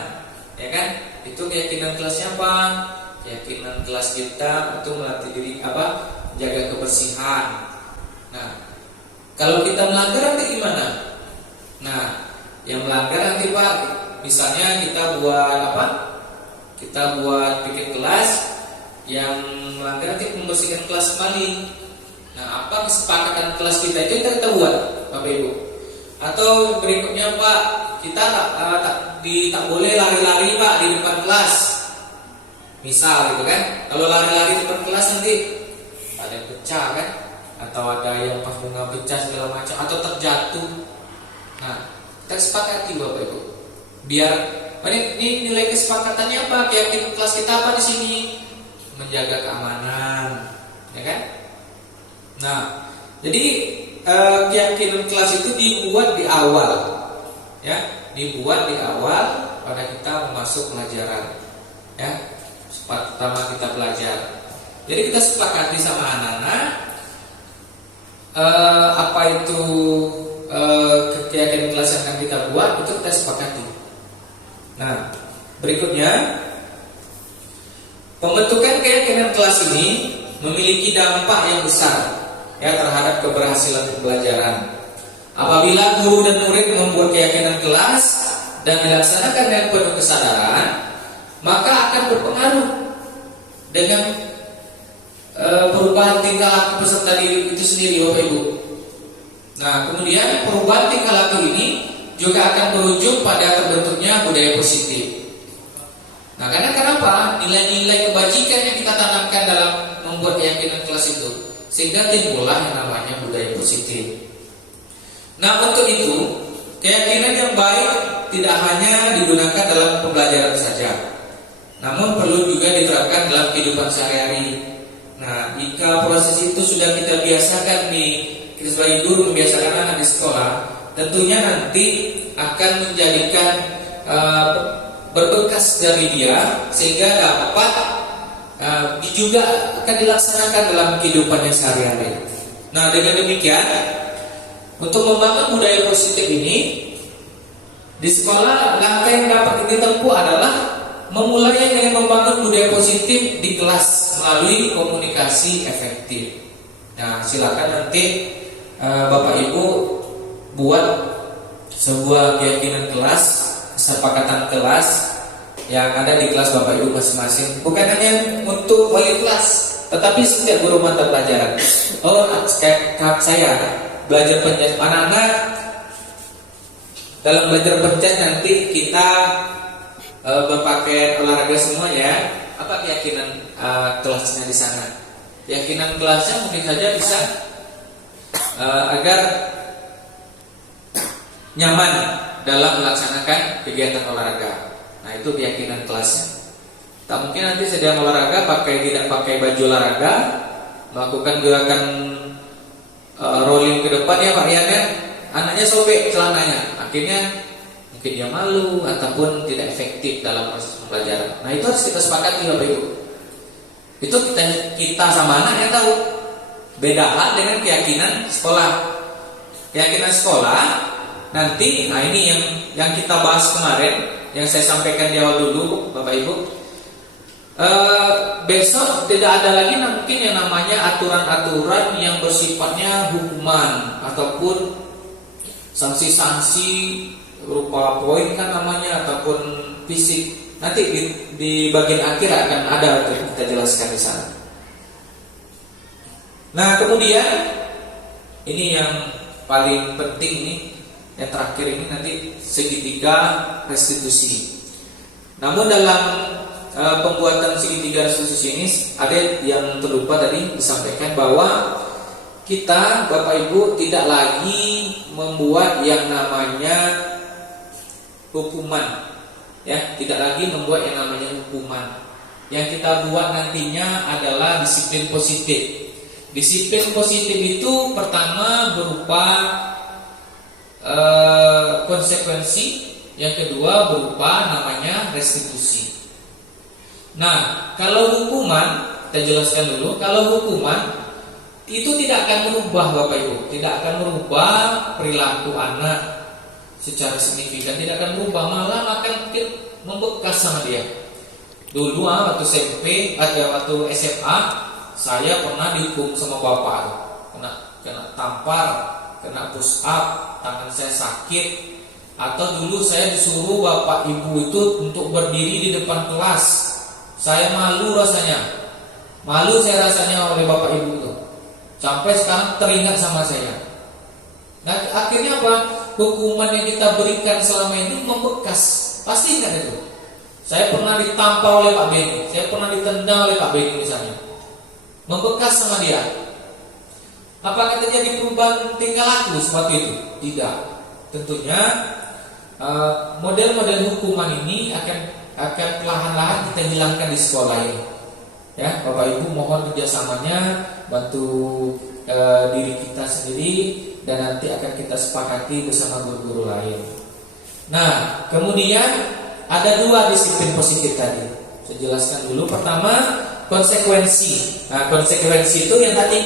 ya kan? Itu keyakinan kelasnya apa? Keyakinan kelas kita untuk melatih diri jaga kebersihan. Nah, kalau kita melanggar nanti gimana? Nah, yang melanggar nanti Pak, misalnya kita buat bikin kelas yang melanggar nanti membersihkan kelas kembali. Nah, apa kesepakatan kelas kita itu kita buat, Bapak Ibu? Atau berikutnya Pak, kita tak boleh lari-lari Pak di depan kelas. Misal gitu kan, kalau lari-lari di depan kelas nanti ada yang pecah kan, atau ada yang pas bunga pecah segala macam, atau terjatuh. Nah, kita sepakati Bapak Ibu. Biar ini nilai kesepakatannya apa? Keyakinan kelas kita apa di sini? Menjaga keamanan, ya kan? Nah, jadi keyakinan kelas itu dibuat di awal, ya, dibuat di awal pada kita masuk pelajaran, ya. Pertama kita belajar. Jadi kita sepakati sama anak-anak apa itu keyakinan kelas yang akan kita buat, itu kita sepakati. Nah, berikutnya pembentukan keyakinan kelas ini memiliki dampak yang besar ya terhadap keberhasilan pembelajaran. Apabila guru dan murid membuat keyakinan kelas dan dilaksanakan dengan penuh kesadaran, maka akan berpengaruh dengan perubahan tingkah laku peserta didik itu sendiri, Bapak Ibu. Nah, kemudian perubahan tingkah laku ini juga akan berujung pada terbentuknya budaya positif. Nah, karena kenapa? Nilai-nilai kebajikan yang kita tanamkan dalam membuat keyakinan kelas itu, sehingga timbullah yang namanya budaya positif. Nah, untuk itu, keyakinan yang baik tidak hanya digunakan dalam pembelajaran saja, namun perlu juga diterapkan dalam kehidupan sehari-hari. Nah, jika proses itu sudah kita biasakan kita sebagai guru membiasakan anak di sekolah, tentunya nanti akan menjadikan berbekas dari dia sehingga dapat juga akan dilaksanakan dalam kehidupannya sehari-hari. Nah, dengan demikian, untuk membangun budaya positif ini di sekolah, langkah yang dapat ditempuh adalah memulai dengan membangun budaya positif di kelas melalui komunikasi efektif. Nah, silakan nanti Bapak Ibu buat sebuah keyakinan kelas, kesepakatan kelas yang ada di kelas Bapak Ibu masing-masing. Bukan hanya untuk wali kelas, tetapi setiap guru mata pelajaran. Oh, kayak saya belajar pencet anak-anak dalam belajar pencet nanti kita berpakaian olahraga semua ya. Apa keyakinan kelasnya di sana? Keyakinan kelasnya mungkin saja bisa agar nyaman dalam melaksanakan kegiatan olahraga. Nah, itu keyakinan kelasnya. Tak mungkin nanti sedang olahraga tidak pakai baju olahraga, melakukan gerakan rolling ke depan ya Pak Rian ya, anaknya sobek celananya, akhirnya mungkin dia malu ataupun tidak efektif dalam proses pembelajaran. Nah itu harus kita sepakati Bapak Ibu. Itu kita sama anak yang tahu. Beda hal dengan keyakinan sekolah. Keyakinan sekolah nanti, nah ini yang kita bahas kemarin, yang saya sampaikan di awal dulu Bapak Ibu. Besok tidak ada lagi mungkin yang namanya aturan-aturan yang bersifatnya hukuman ataupun sanksi-sanksi berupa poin kan namanya ataupun fisik. Nanti di bagian akhir akan ada yang kita jelaskan di sana. Nah kemudian ini yang paling penting nih, yang terakhir ini nanti segitiga restitusi. Namun dalam pembuatan segitiga restitusi ini ada yang terlupa tadi disampaikan bahwa kita Bapak Ibu tidak lagi membuat yang namanya hukuman, ya, tidak lagi membuat yang namanya hukuman. Yang kita buat nantinya adalah disiplin positif. Disiplin positif itu pertama berupa konsekuensi, yang kedua berupa namanya restitusi. Nah, kalau hukuman, kita jelaskan dulu, kalau hukuman itu tidak akan merubah Bapak Ibu, tidak akan merubah perilaku anak secara signifikan, tidak akan merubah, malah akan mungkin membekas sama dia. Dulu waktu SMP atau waktu SMA, saya pernah dihukum sama bapak, kena tampar, kena push up, tangan saya sakit, atau dulu saya disuruh bapak ibu itu untuk berdiri di depan kelas. Saya malu rasanya, malu saya rasanya oleh bapak ibu itu. Sampai sekarang teringat sama saya. Nah akhirnya apa? Hukuman yang kita berikan selama ini membekas. Pasti ingat itu. Saya pernah ditampar oleh Pak Beni, saya pernah ditendang oleh Pak Beni misalnya. Membekas sama dia. Apakah terjadi perubahan tingkah laku seperti itu? Tidak. Tentunya model-model hukuman ini akan perlahan-lahan kita hilangkan di sekolah ini. Ya, Bapak Ibu mohon kerjasamanya, bantu diri kita sendiri dan nanti akan kita sepakati bersama guru-guru lain. Nah, kemudian ada dua disiplin positif tadi. Saya jelaskan dulu. Pertama, konsekuensi. Nah, konsekuensi itu yang tadi,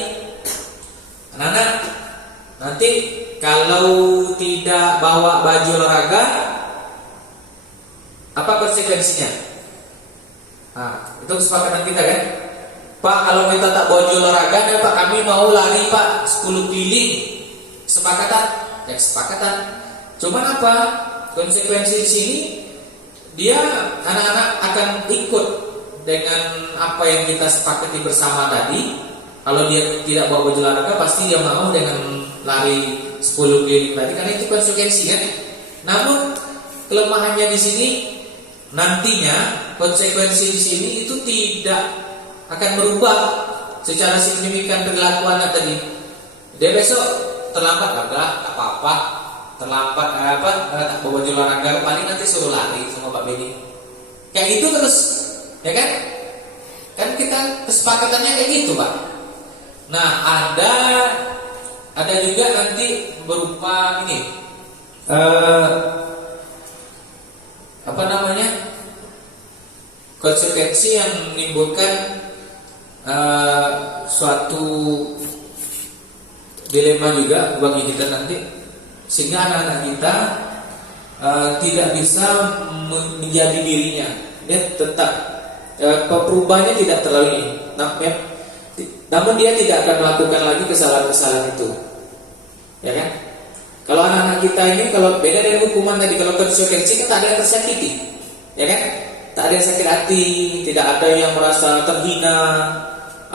anak-anak nanti kalau tidak bawa baju olahraga, apa konsekuensinya? Nah, itu kesepakatan kita kan? Pak, kalau kita tak bawa baju olahraga, dan Pak kami mau lari Pak 10 keliling. Kesepakatan? Ya kesepakatan. Cuman apa? Konsekuensi di sini dia anak-anak akan ikut dengan apa yang kita sepakati bersama tadi. Kalau dia tidak bawa baju olahraga, pasti dia mau dengan lari 10 keliling tadi, karena itu konsekuensi kan. Namun kelemahannya di sini nantinya konsekuensi di sini itu tidak akan berubah secara signifikan perilaku anak tadi. Dia besok terlambat agak apa-apa, terlambat tak bawa baju olahraga, paling nanti suruh lari sama Pak Beni. Kayak gitu terus, ya kan? Kan kita kesepakatannya kayak gitu Pak. Nah ada juga nanti berupa ini apa namanya, konsekuensi yang menimbulkan suatu dilema juga bagi kita nanti, sehingga anak-anak kita tidak bisa menjadi dirinya. Dia tetap perubahannya tidak terlalu namun dia tidak akan melakukan lagi kesalahan-kesalahan itu, ya kan? Kalau anak-anak kita ini, kalau beda dari hukuman tadi, kalau konsekuensi kan tak ada yang tersakiti, ya kan? Tak ada yang sakit hati, tidak ada yang merasa terhina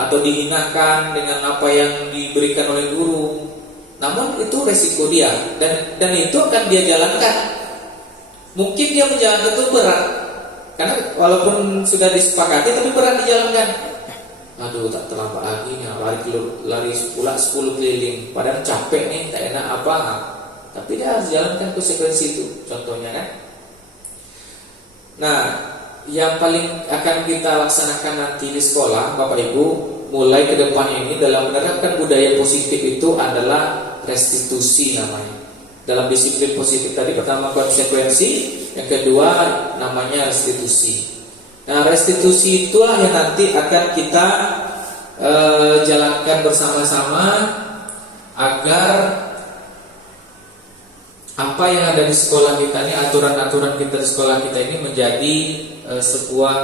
atau dihinakan dengan apa yang diberikan oleh guru. Namun itu resiko dia, dan itu akan dia jalankan. Mungkin dia menjalankan itu berat, karena walaupun sudah disepakati tapi berat dijalankan. Aduh, tak terlambat lagi nih, lari pula 10 keliling, padahal capek nih, tak enak apa. Tapi dia harus jalankan konsekuensi itu, contohnya kan. Nah, yang paling akan kita laksanakan nanti di sekolah, Bapak Ibu, mulai ke depannya ini dalam menerapkan budaya positif itu adalah restitusi namanya. Dalam disiplin positif tadi pertama konsekuensi, yang kedua namanya restitusi. Nah, restitusi itulah yang nanti akan kita jalankan bersama-sama agar apa yang ada di sekolah kita ini, aturan-aturan kita di sekolah kita ini menjadi sebuah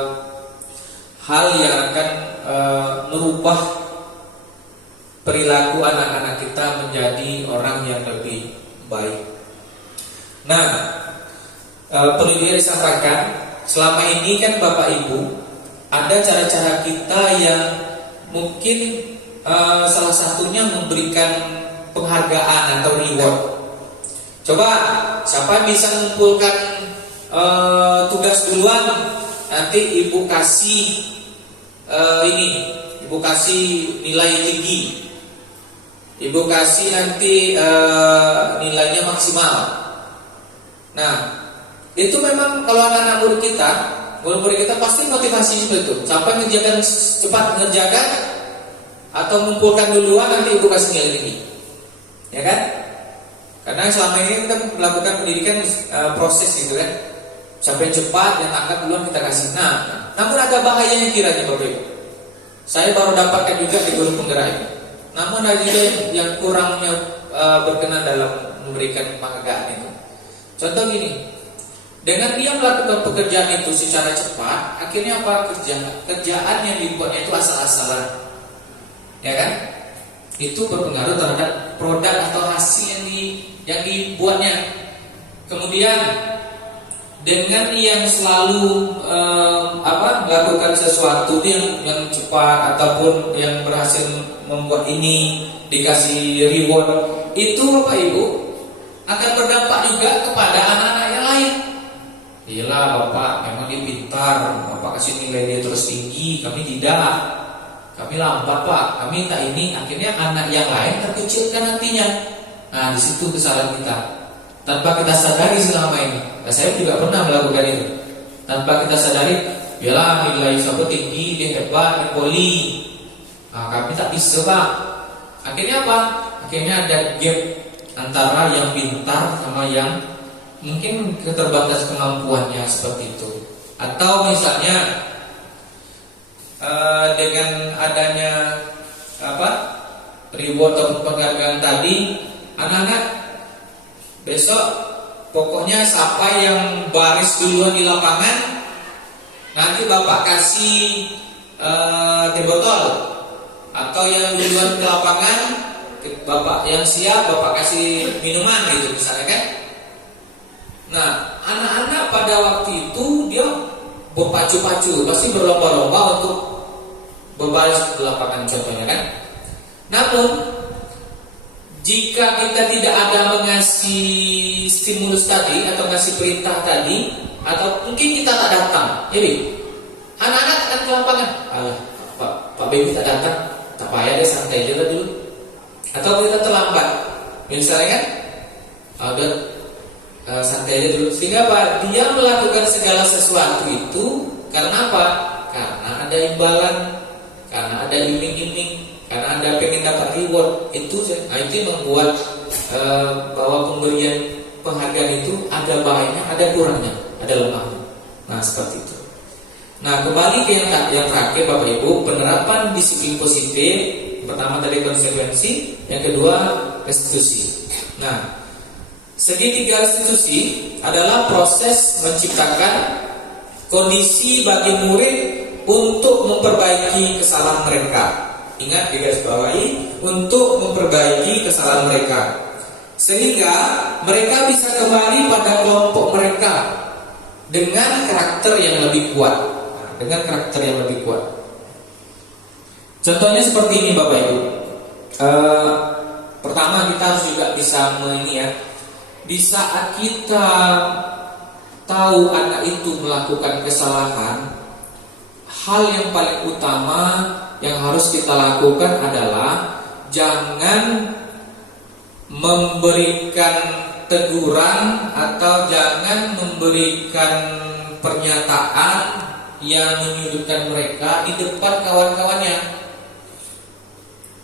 hal yang akan merubah perilaku anak-anak kita menjadi orang yang lebih baik. Nah, perlu disampaikan, selama ini kan Bapak Ibu ada cara-cara kita yang mungkin salah satunya memberikan penghargaan atau reward. Coba siapa yang bisa mengumpulkan tugas duluan, nanti Ibu kasih Ibu kasih nilai tinggi. Ibu kasih nanti nilainya maksimal. Nah, itu memang kalau anak-anak murid kita pasti motivasi itu. Siapa yang ngerjakan cepat mengerjakan atau mengumpulkan duluan, nanti Ibu kasih nilai tinggi. Ya kan? Karena selama ini kita melakukan pendidikan proses gitu kan. Siapa yang cepat, yang tangkap duluan kita kasih. Nah, namun ada bahayanya kiranya Bapak Ibu. Saya baru dapatkan juga di guru penggerak ini. Namun ada juga yang kurangnya berkenan dalam memberikan penghargaan itu. Contoh gini, dengan dia melakukan pekerjaan itu secara cepat, akhirnya apa, kerjaan yang dibuatnya itu asal-asalan, ya kan? Itu berpengaruh terhadap produk atau hasil yang dibuatnya. Kemudian dengan yang selalu melakukan sesuatu yang cepat ataupun yang berhasil membuat ini dikasih reward, itu Bapak Ibu akan berdampak juga kepada anak-anak yang lain. Iyalah Bapak, memang dia pintar, Bapak kasih nilai dia terus tinggi, kami tidak, kami lambat Pak, kami minta ini. Akhirnya anak yang lain terkecilkan nantinya. Nah, di situ kesalahan kita tanpa kita sadari selama ini. Nah, saya juga pernah melakukan itu tanpa kita sadari. Iyalah nilai siapa tinggi, dia hebat, dia poli. Nah, kami tak bisa Pak. Akhirnya apa? Akhirnya ada gap antara yang pintar sama yang mungkin keterbatas kemampuannya seperti itu. Atau misalnya dengan adanya reward atau penghargaan tadi, anak-anak besok pokoknya siapa yang baris duluan di lapangan, nanti Bapak kasih teh botol. Atau yang duluan ke lapangan, Bapak yang siap, Bapak kasih minuman gitu misalnya kan. Nah, anak-anak pada waktu itu dia berpacu-pacu, pasti berlomba-lomba untuk berbaris ke lapangan contohnya kan. Namun jika kita tidak ada mengasih stimulus tadi atau ngasih perintah tadi, atau mungkin kita tak datang, jadi anak-anak akan ke lapangan. Pak Baby tak datang, tak payah deh, santai aja dulu. Atau kita terlambat, misalnya kan, santai aja dulu. Sehingga apa? Dia melakukan segala sesuatu itu karena apa? Karena ada imbalan, karena ada iming-iming, karena Anda pengen dapat reward. Itu yang membuat bahwa pemberian penghargaan itu ada baiknya, ada kurangnya, ada lemahnya. Nah, seperti itu. Nah, kembali ke yang terakhir Bapak Ibu, penerapan disiplin positif. Pertama tadi konsekuensi, yang kedua restitusi. Nah, segitiga restitusi adalah proses menciptakan kondisi bagi murid untuk memperbaiki kesalahan mereka. Ingat, digarisbawahi, untuk memperbaiki kesalahan mereka, sehingga mereka bisa kembali pada kelompok mereka dengan karakter yang lebih kuat. Contohnya seperti ini Bapak Ibu. Pertama kita harus juga bisa di saat kita tahu anak itu melakukan kesalahan, hal yang paling utama yang harus kita lakukan adalah jangan memberikan teguran atau jangan memberikan pernyataan yang menyudutkan mereka di depan kawan-kawannya.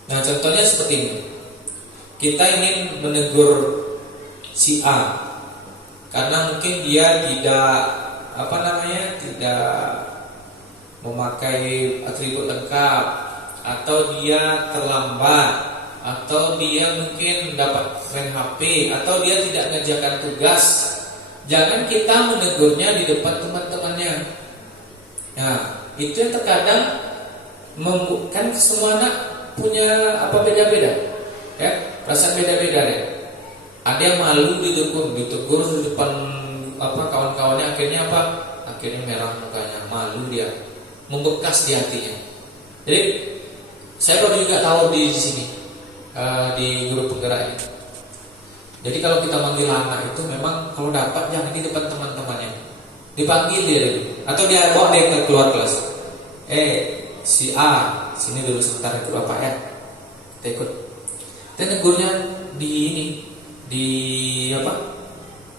Nah, contohnya seperti ini. Kita ingin menegur si A karena mungkin dia tidak memakai atribut lengkap, atau dia terlambat, atau dia mungkin dapat main HP, atau dia tidak mengerjakan tugas. Jangan kita menegurnya di depan teman-temannya. Nah, itu yang terkadang kan semua anak punya beda-beda, ya, perasaan beda-beda deh. Ada yang malu ditegur di depan kawan-kawannya, akhirnya merah mukanya, malu dia, membekas di hatinya. Jadi saya baru juga tahu di sini di guru penggerak ini. Jadi kalau kita manggil anak itu memang kalau dapat jangan di depan teman-temannya, dipanggil dia dulu, atau dia bawa dia keluar kelas. Si A, sini dulu sebentar, ikut bapak ya. Kita ikut. Kita negurnya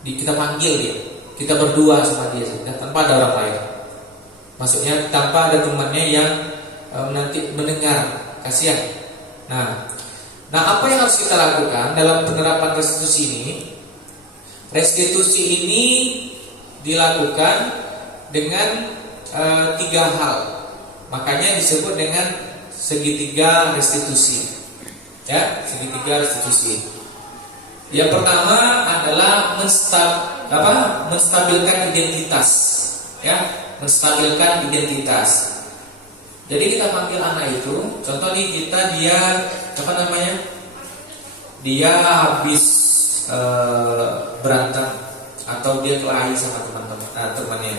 kita panggil dia. Kita berdua sama dia, tanpa ada orang lain. Maksudnya tanpa ada temannya yang nanti mendengar, kasihan. Nah, apa yang harus kita lakukan dalam penerapan restitusi ini? Restitusi ini dilakukan dengan 3 hal. Makanya disebut dengan segitiga restitusi. Ya, segitiga restitusi. Yang pertama adalah menstabilkan identitas. Ya, menstabilkan identitas. Jadi kita panggil anak itu, contoh nih dia habis berantem atau dia kelahi sama temannya.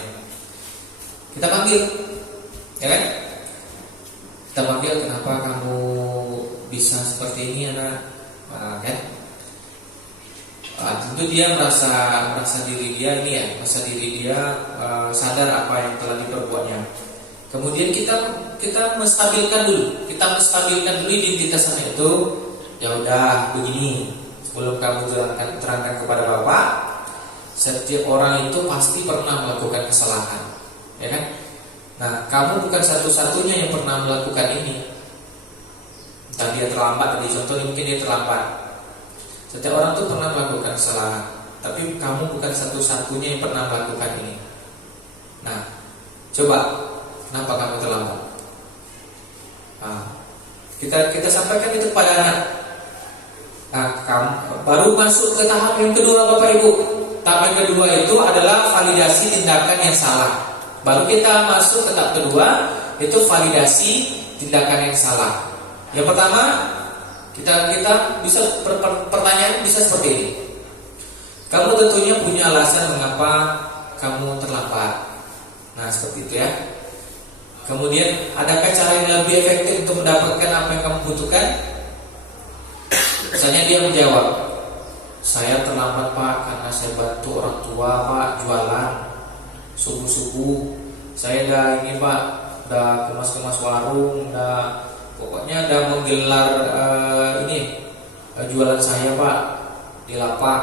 Kita panggil, ya kan? Kita panggil, kenapa kamu bisa seperti ini anak? Kan? Tentu dia merasa diri dia sadar apa yang telah diperbuatnya. Kemudian kita menstabilkan dulu identitas anak itu. Ya udah begini, sebelum kamu terangkan kepada bapak, setiap orang itu pasti pernah melakukan kesalahan, ya kan? Nah, kamu bukan satu-satunya yang pernah melakukan ini. Entah dia terlambat, tadi contohnya mungkin dia terlambat. Setiap orang itu pernah melakukan kesalahan, tapi kamu bukan satu-satunya yang pernah melakukan ini. Nah, coba, kenapa kamu terlambat? Nah, kita sampaikan itu kepada anak. Nah, kamu baru masuk ke tahap yang kedua, Bapak Ibu. Tahap yang kedua itu adalah validasi tindakan yang salah. Baru kita masuk ke tahap kedua, itu validasi tindakan yang salah. Yang pertama, kita bisa pertanyaan bisa seperti ini. Kamu tentunya punya alasan mengapa kamu terlambat. Nah, seperti itu ya. Kemudian, adakah cara yang lebih efektif untuk mendapatkan apa yang kamu butuhkan? Misalnya dia menjawab, saya terlambat Pak karena saya bantu orang tua Pak jualan subuh-subuh. Saya udah kemas-kemas warung, pokoknya udah menggelar jualan saya Pak di lapak.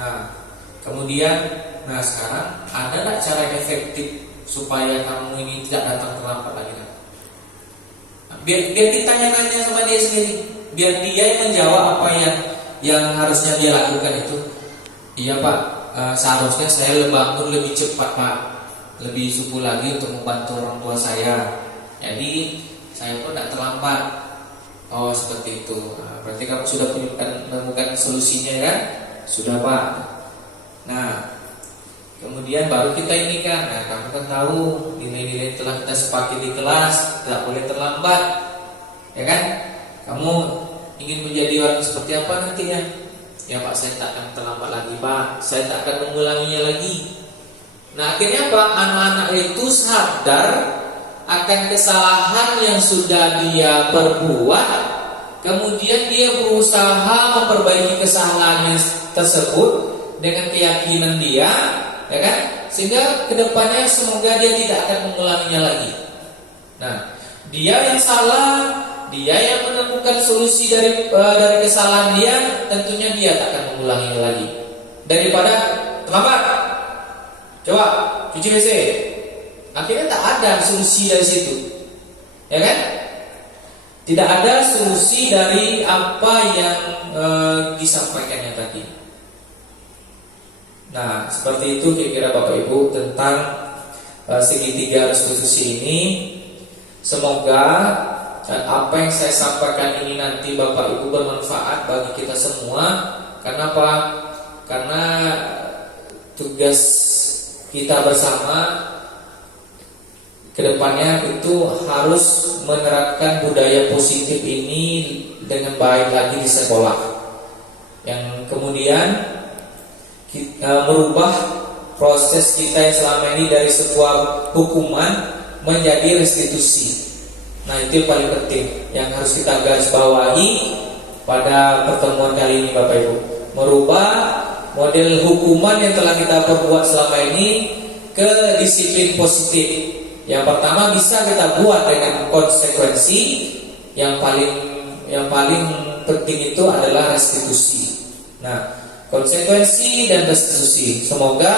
Nah, kemudian, sekarang ada nggak cara yang efektif supaya kamu ini tidak datang terlambat lagi? Biar ditanya-tanya sama dia sendiri, biar dia yang menjawab apa yang harusnya dia lakukan itu. Iya Pak, seharusnya saya bangun lebih cepat Pak, lebih subuh lagi untuk membantu orang tua saya. Jadi saya pun tidak terlambat. Oh seperti itu. Berarti kamu sudah menemukan solusinya kan? Sudah Pak. Nah, kemudian baru kita ini kan, kamu kan tahu nilai-nilai telah kita sepakati di kelas, tidak boleh terlambat, ya kan? Kamu ingin menjadi orang seperti apa nantinya? Ya Pak, saya tak akan terlambat lagi Pak, saya tak akan mengulanginya lagi. Nah akhirnya Pak, anak-anak itu sadar akan kesalahan yang sudah dia perbuat, kemudian dia berusaha memperbaiki kesalahan tersebut dengan keyakinan dia, ya kan? Sehingga kedepannya semoga dia tidak akan mengulanginya lagi. Nah, dia yang salah, dia yang menemukan solusi dari kesalahan dia, tentunya dia tak akan mengulanginya lagi. Daripada terlambat, coba cuci WC, akhirnya tak ada solusi dari situ, ya kan? tidak ada solusi dari apa yang disampaikannya tadi. Nah, seperti itu kira-kira Bapak Ibu tentang segitiga restitusi ini. Semoga apa yang saya sampaikan ini nanti Bapak Ibu bermanfaat bagi kita semua. Kenapa? Karena tugas kita bersama kedepannya itu harus menerapkan budaya positif ini dengan baik lagi di sekolah, yang kemudian merubah proses kita yang selama ini dari sebuah hukuman menjadi restitusi. Nah, itu yang paling penting yang harus kita garis bawahi pada pertemuan kali ini Bapak Ibu. Merubah model hukuman yang telah kita perbuat selama ini ke disiplin positif. Yang pertama bisa kita buat dengan konsekuensi. Yang paling penting itu adalah restitusi. Nah, konsekuensi dan restitusi. Semoga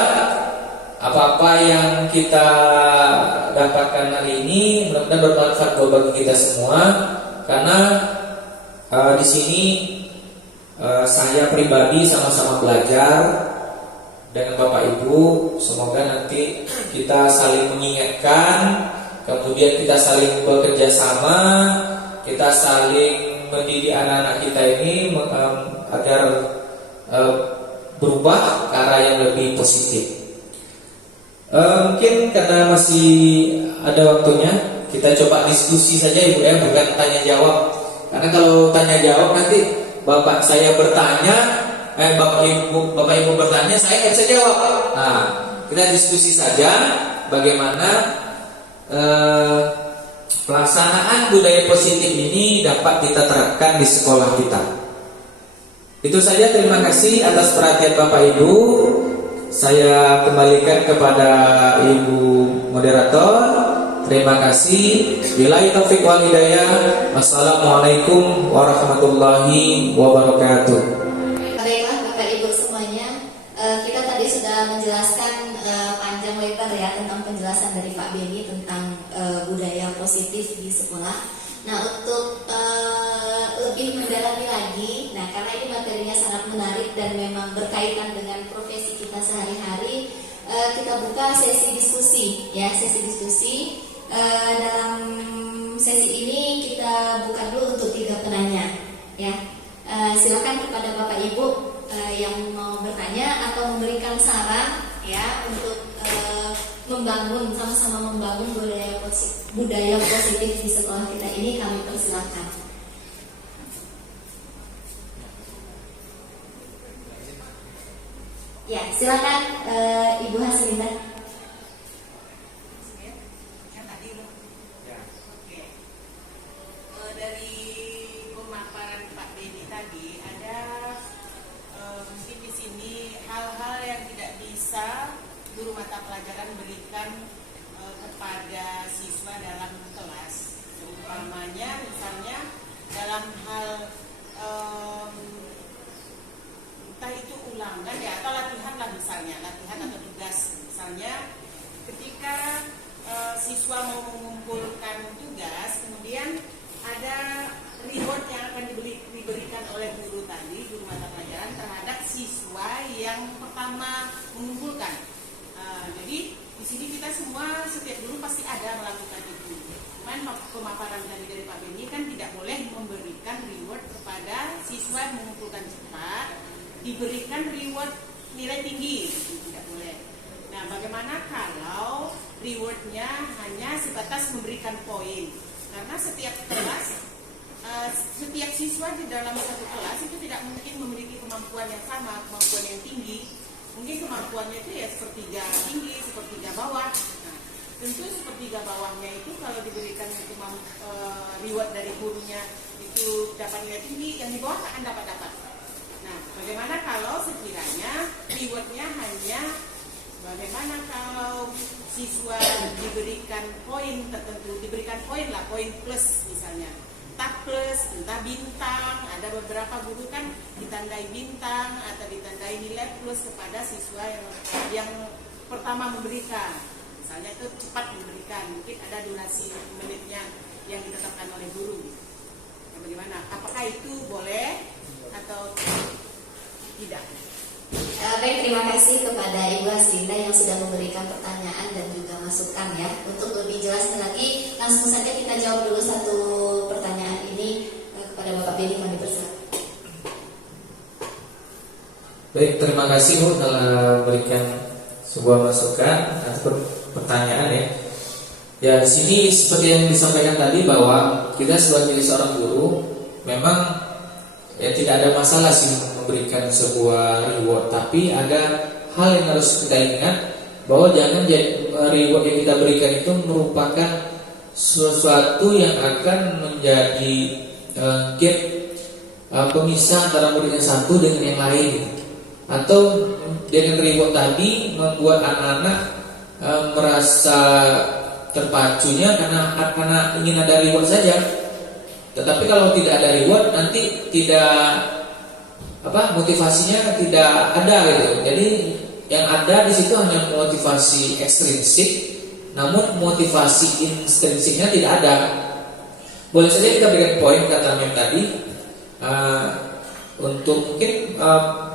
apa-apa yang kita dapatkan hari ini mudah-mudahan bermanfaat bagi kita semua. Karena di sini saya pribadi sama-sama belajar dengan Bapak Ibu. Semoga nanti kita saling mengingatkan, kemudian kita saling bekerja sama, kita saling mendidik anak-anak kita ini agar berubah ke arah yang lebih positif. Mungkin karena masih ada waktunya, kita coba diskusi saja Ibu ya, bukan tanya jawab. Karena kalau tanya jawab nanti Bapak saya bertanya, Bapak Ibu bertanya, saya nggak bisa jawab. Nah, kita diskusi saja bagaimana pelaksanaan budaya positif ini dapat kita terapkan di sekolah kita. Itu saja, terima kasih atas perhatian Bapak Ibu. Saya kembalikan kepada Ibu Moderator. Terima kasih. Billahi taufiq wal hidayah. Wassalamualaikum warahmatullahi wabarakatuh. Baiklah Bapak Ibu semuanya, kita tadi sudah menjelaskan panjang lebar ya tentang penjelasan dari Pak Beni tentang budaya positif di sekolah. Nah, untuk lebih mendalami lagi, nah karena ini materinya sangat menarik dan memang berkaitan dengan profesi kita sehari-hari, kita buka sesi diskusi ya, sesi diskusi. Dalam sesi ini kita buka dulu untuk 3 penanya ya. Silakan kepada Bapak Ibu yang mau bertanya atau memberikan saran ya untuk sama-sama membangun budaya positif di sekolah kita ini, kami persilakan. Ya, silakan Ibu Hasminah. Dari pemaparan Pak Beni tadi ada mungkin di sini hal-hal yang tidak bisa guru mata pelajaran berikan kepada siswa dalam kelas. Umpamanya misalnya dalam hal entah itu ulangan ya atau latihan lah, misalnya latihan atau tugas. Misalnya ketika siswa mau mengumpulkan tugas, kemudian ada reward yang akan diberikan oleh guru tadi, guru mata pelajaran terhadap siswa yang pertama mengumpulkan. Jadi di sini kita semua setiap guru pasti ada melakukan itu. Cuman pemaparan dari Pak Beni kan tidak boleh memberikan reward kepada siswa yang mengumpulkan cepat, diberikan reward nilai tinggi, tidak boleh. Nah, bagaimana kalau rewardnya hanya sebatas memberikan poin? Karena setiap kelas, setiap siswa di dalam satu kelas itu tidak mungkin memiliki kemampuan yang sama, kemampuan yang tinggi. Mungkin kemampuannya itu ya sepertiga tinggi, sepertiga bawah. Nah, tentu sepertiga bawahnya itu kalau diberikan reward dari gurunya itu dapat nilai tinggi, yang di bawah akan dapat. Nah, bagaimana kalau sekiranya rewardnya hanya, bagaimana kalau siswa diberikan poin tertentu, diberikan poin lah, poin plus misalnya, entah plus, entah bintang. Ada beberapa guru kan ditandai bintang atau ditandai nilai plus kepada siswa yang pertama memberikan. Misalnya itu cepat memberikan, mungkin ada durasi menitnya yang ditetapkan oleh guru. Bagaimana? Apakah itu boleh atau tidak? Baik, terima kasih kepada Ibu Haslinda yang sudah memberikan pertanyaan dan juga masukan ya. Untuk lebih jelasnya lagi, langsung saja kita jawab dulu satu pertanyaan ini kepada Bapak Beni, kami persilakan. Baik, terima kasih Bu telah berikan sebuah masukan atau pertanyaan ya. Ya, di sini seperti yang disampaikan tadi bahwa kita sebagai seorang guru memang ya tidak ada masalah sih memberikan sebuah reward, tapi ada hal yang harus kita ingat bahwa jangan reward yang kita berikan itu merupakan sesuatu yang akan menjadi gap pemisah antara murid yang satu dengan yang lain gitu. Atau dengan reward tadi membuat anak-anak merasa terpacunya karena ingin ada reward saja. Tetapi kalau tidak ada reward nanti tidak motivasinya tidak ada gitu. Jadi yang ada di situ hanya motivasi ekstrinsik, namun motivasi intrinsiknya tidak ada. Boleh saja kita berikan poin kata Mem tadi untuk mungkin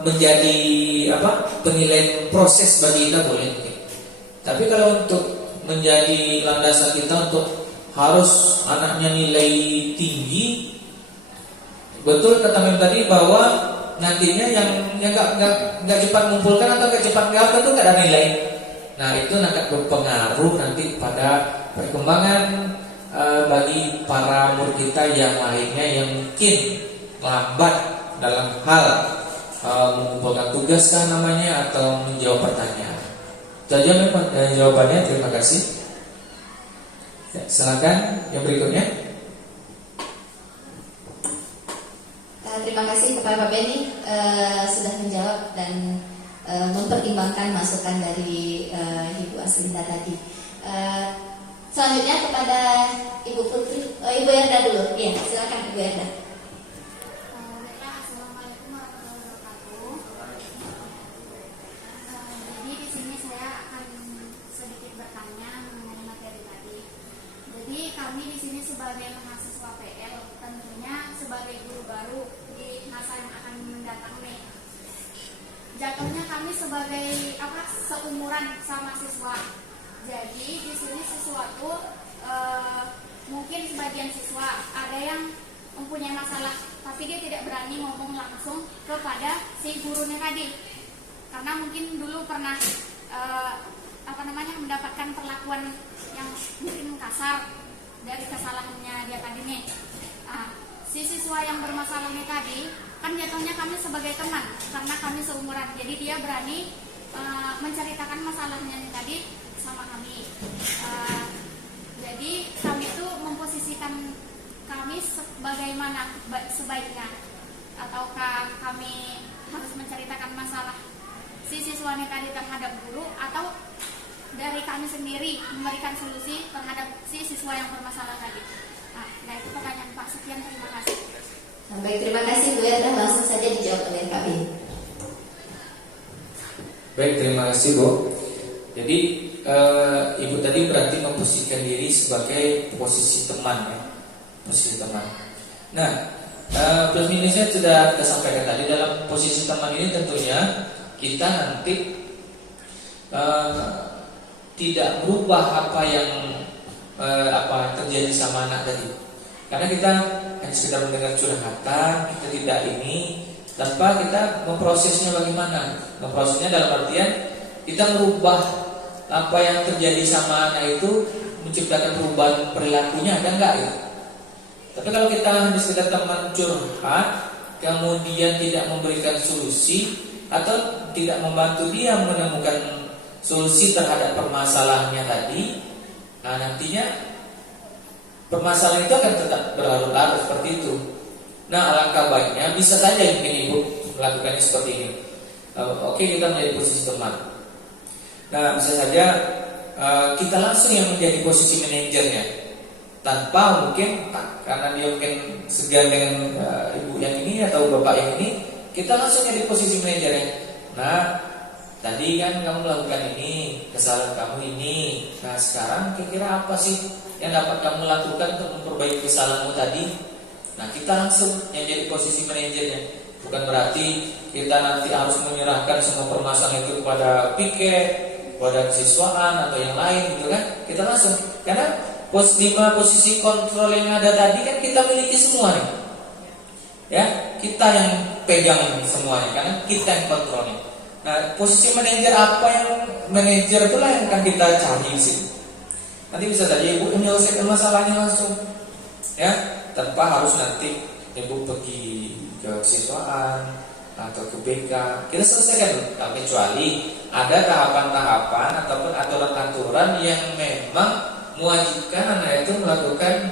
menjadi penilaian proses bagi kita boleh mungkin. Tapi kalau untuk menjadi landasan kita untuk harus anaknya nilai tinggi, betul kata Mem tadi bahwa nantinya yang nggak cepat mengumpulkan atau nggak cepat gagal itu nggak ada nilai. Nah itu akan berpengaruh nanti pada perkembangan bagi para murid kita yang lainnya yang mungkin lambat dalam hal mengumpulkan tugas namanya atau menjawab pertanyaan. Itu aja jawabannya. Terima kasih. Ya, silakan yang berikutnya. Terima kasih kepada Pak Beni sudah menjawab dan mempertimbangkan masukan dari Ibu Haslinda tadi. Selanjutnya kepada Ibu Putri, Ibu Erda dulu. Iya, silakan Ibu Erda. Assalamualaikum warahmatullahi wabarakatuh. Jadi di sini saya akan sedikit bertanya mengenai materi tadi. Jadi kami di sini sebagai mahasiswa PL, tentunya sebagai guru baru di masa yang akan mendatang nih. Jatuhnya kami sebagai seumuran sama siswa. Jadi di sini sesuatu mungkin sebagian siswa ada yang mempunyai masalah, tapi dia tidak berani ngomong langsung kepada si gurunya tadi, karena mungkin dulu pernah mendapatkan perlakuan yang mungkin kasar dari kesalahannya dia tadi nih. Si siswa yang bermasalah ini tadi kan jatuhnya kami sebagai teman karena kami seumuran, jadi dia berani menceritakan masalahnya ini tadi sama kami. Jadi kami itu memposisikan kami sebagaimana sebaiknya, ataukah kami harus menceritakan masalah si siswa ini tadi terhadap guru, atau dari kami sendiri memberikan solusi terhadap si siswa yang bermasalah tadi. Nah itu pertanyaan Pak. Sekian, terima kasih. Baik, terima kasih Bu Erda. Langsung saja dijawab oleh Pak Beni. Baik, terima kasih Bu. Jadi Ibu tadi berarti memposisikan diri sebagai posisi teman ya, posisi teman. Nah, plus minusnya sudah kita sampaikan tadi. Dalam posisi teman ini tentunya kita nanti tidak merubah apa yang terjadi sama anak tadi, karena kita hanya sekedar mendengar curhatan, kita tidak ini tanpa kita memprosesnya. Bagaimana memprosesnya? Dalam artian kita merubah apa yang terjadi sama anak itu, menciptakan perubahan perilakunya, ada enggak ya? Tapi kalau kita hanya sekedar teman curhat, kemudian tidak memberikan solusi atau tidak membantu dia menemukan solusi terhadap permasalahannya tadi, nah nantinya permasalahan itu akan tetap berlarut-larut seperti itu. Nah alangkah baiknya bisa saja mungkin Ibu melakukannya seperti ini. Oke, kita menjadi posisi teman. Nah bisa saja kita langsung yang menjadi posisi manajernya, tanpa mungkin karena dia mungkin segan dengan ibu yang ini atau bapak yang ini, kita langsung jadi posisi manajernya. Nah tadi kan kamu melakukan ini, kesalahan kamu ini. Nah sekarang kira-kira apa sih yang dapat kamu lakukan untuk memperbaiki kesalahanmu tadi? Nah, kita langsung yang jadi posisi manajernya. Bukan berarti kita nanti harus menyerahkan semua permasalahan itu kepada piket, kepada kesiswaan atau yang lain gitu kan. Kita langsung, karena 5 posisi kontrol yang ada tadi kan kita miliki semua nih. Ya, kita yang pegang semuanya karena kita yang kontrolnya. Nah, posisi manajer apa yang manajer itulah yang akan kita cari di sini. Nanti bisa saja ibu menyelesaikan masalahnya langsung, ya, tanpa harus nanti ibu pergi ke siswaan atau ke BK. Kita selesaikan dulu. Nah, kecuali ada tahapan-tahapan ataupun aturan-aturan yang memang mewajibkan anak itu melakukan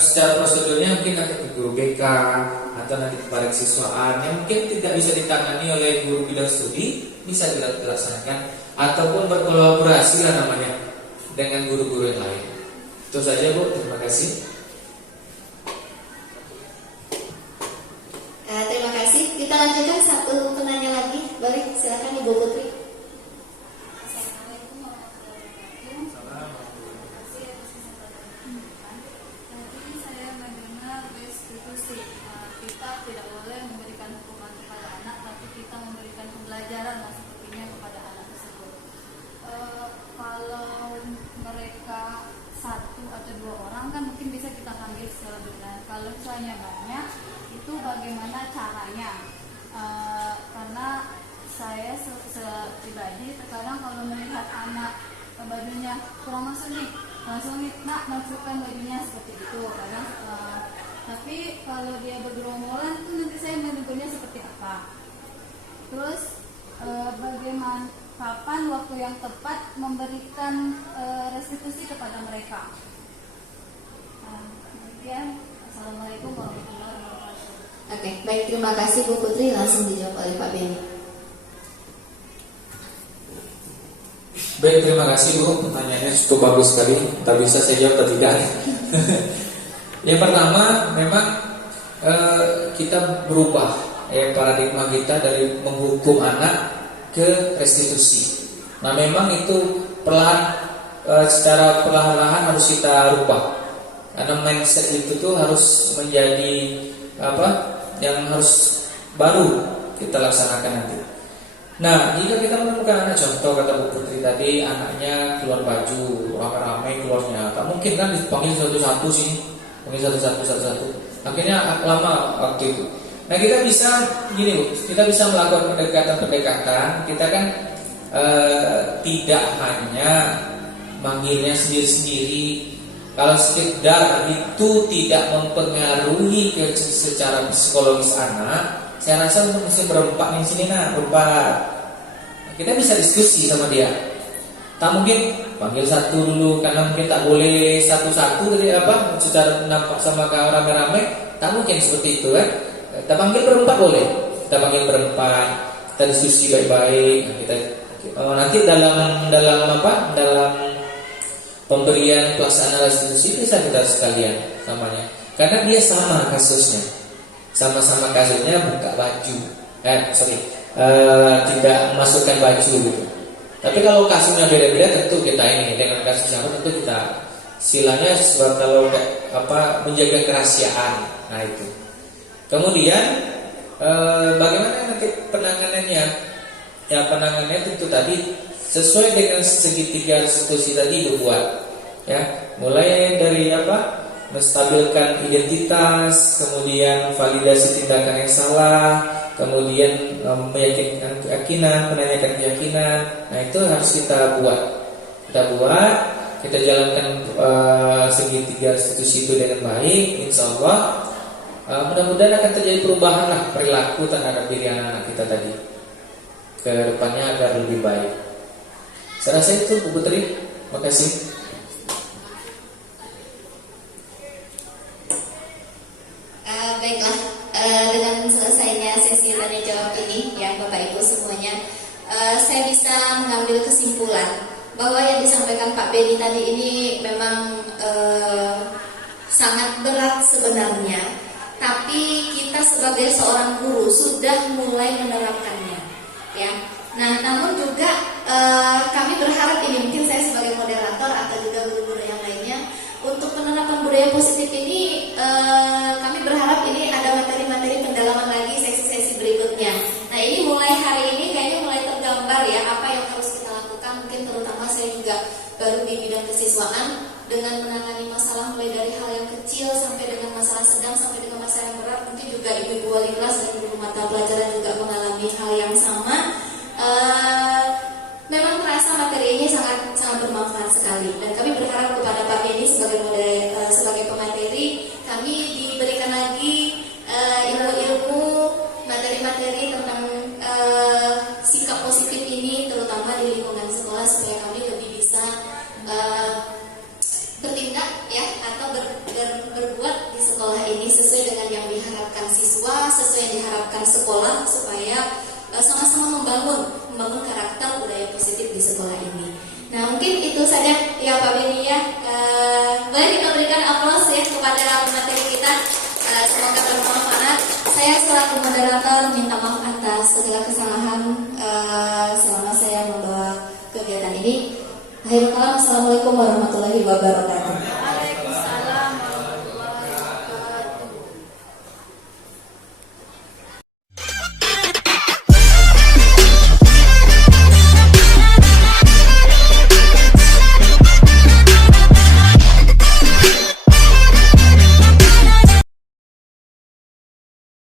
secara prosedurnya, mungkin nanti ke guru BK atau nanti kepada siswaan yang mungkin tidak bisa ditangani oleh guru bidang studi, bisa dilaksanakan ataupun berkolaborasi lah namanya dengan guru-guru yang lain. Itu saja Bu, terima kasih. Terima kasih. Kita lanjutkan satu penanya lagi. Boleh, silakan Ibu Putri. Assalamualaikum warahmatullahi wabarakatuh. Tadi saya mendengar restitusi. Kita tidak boleh memberikan hukuman kepada anak, tapi kita memberikan pembelajaran sepertinya kepada anak tersebut. Kalau mereka 1 atau 2 orang kan mungkin bisa kita panggil secara benar. Kalau misalnya banyak, itu bagaimana caranya? Karena saya pribadi terkadang kalau melihat anak bajunya kurang masuk nih, langsung nih nak masukkan bajunya seperti itu. Kadang, tapi kalau dia bergerombolan itu nanti saya menegurnya seperti apa? Terus bagaimana, kapan waktu yang tepat memberikan restitusi kepada mereka? Demikian. Assalamualaikum warahmatullahi wabarakatuh. Oke, baik, terima kasih Bu Putri. Langsung dijawab oleh Pak Beni. Baik, terima kasih Bu. Pertanyaannya cukup bagus sekali. Tak bisa saya jawab atau tidak. Yang pertama, memang kita berubah paradigma kita dari menghukum anak ke restitusi. Nah, memang itu secara perlahan-lahan harus kita rubah. Karena mindset itu tuh harus menjadi yang harus baru kita laksanakan nanti. Nah, jika kita menemukan anak, contoh kata Bu Putri tadi, anaknya keluar baju, ramai-ramai keluarnya, tak mungkin kan dipanggil satu-satu sih, panggil satu-satu. Akhirnya lama waktu itu. Nah, kita bisa gini Bu, kita bisa melakukan pendekatan. Kita kan tidak hanya manggilnya sendiri-sendiri. Kalau sekedar itu tidak mempengaruhi secara psikologis anak, saya rasa untuk mesti berempat di sini berempat. Kita bisa diskusi sama dia. Tak mungkin panggil satu dulu karena mungkin tak boleh satu-satu dari secara nampak sama kau rame-rame. Tak mungkin seperti itu kan. Kita panggil berempat boleh. Kita panggil berempat, kita diskusi baik-baik. Nanti dalam pemberian pelaksanaan restitusi bisa kita sekalian namanya. Karena dia sama kasusnya. Sama-sama kasusnya buka baju. Tidak masukkan baju gitu. Tapi kalau kasusnya beda-beda tentu kita ini dengan kasus yang tentu kita silanya sebab kalau menjaga kerahasiaan. Nah itu. Kemudian bagaimana nanti penanganannya? Ya, penanganannya tentu tadi sesuai dengan segitiga restitusi tadi dibuat. Ya, mulai dari menstabilkan identitas, kemudian validasi tindakan yang salah, kemudian meyakinkan keyakinan, menanyakan keyakinan. Nah, itu harus kita buat. Kita jalankan segitiga restitusi itu dengan baik. Insya Allah mudah-mudahan akan terjadi perubahan lah perilaku terhadap diri anak-anak kita tadi ke depannya agar lebih baik. Saya rasa itu Bu Putri. Terima kasih. Baiklah, dengan selesainya sesi tanya jawab ini ya Bapak Ibu semuanya, saya bisa mengambil kesimpulan bahwa yang disampaikan Pak Beni tadi ini memang sangat berat sebenarnya, tapi kita sebagai seorang guru sudah mulai menerapkannya ya. Nah, namun juga kami berharap ini, mungkin saya sebagai moderator atau juga guru-guru yang lainnya, untuk penerapan budaya positif ini kami berharap dengan menangani masalah mulai dari hal yang kecil sampai dengan masalah sedang sampai dengan masalah yang berat. Mungkin juga ibu-ibu wali kelas dan ibu mata pelajaran juga mengalami hal yang sama. Memang terasa materinya sangat bermanfaat sekali, dan kami berharap kepada Pak Beni sebagai pemateri, kami diberikan lagi ilmu-ilmu, materi-materi tentang sikap positif ini, terutama di lingkungan sekolah, supaya kami lebih bisa bertindak ya, atau berbuat di sekolah ini sesuai dengan yang diharapkan siswa, sesuai yang diharapkan sekolah, supaya sama-sama membangun karakter budaya positif di sekolah ini. Nah, mungkin itu saja ya Pak Beni ya. Boleh kita berikan aplaus ya kepada pemateri kita. Semoga bermanfaat. Saya selaku moderator minta maaf atas segala kesalahan selama saya membawa kegiatan ini. Akhirul kalam, assalamualaikum warahmatullahi wabarakatuh.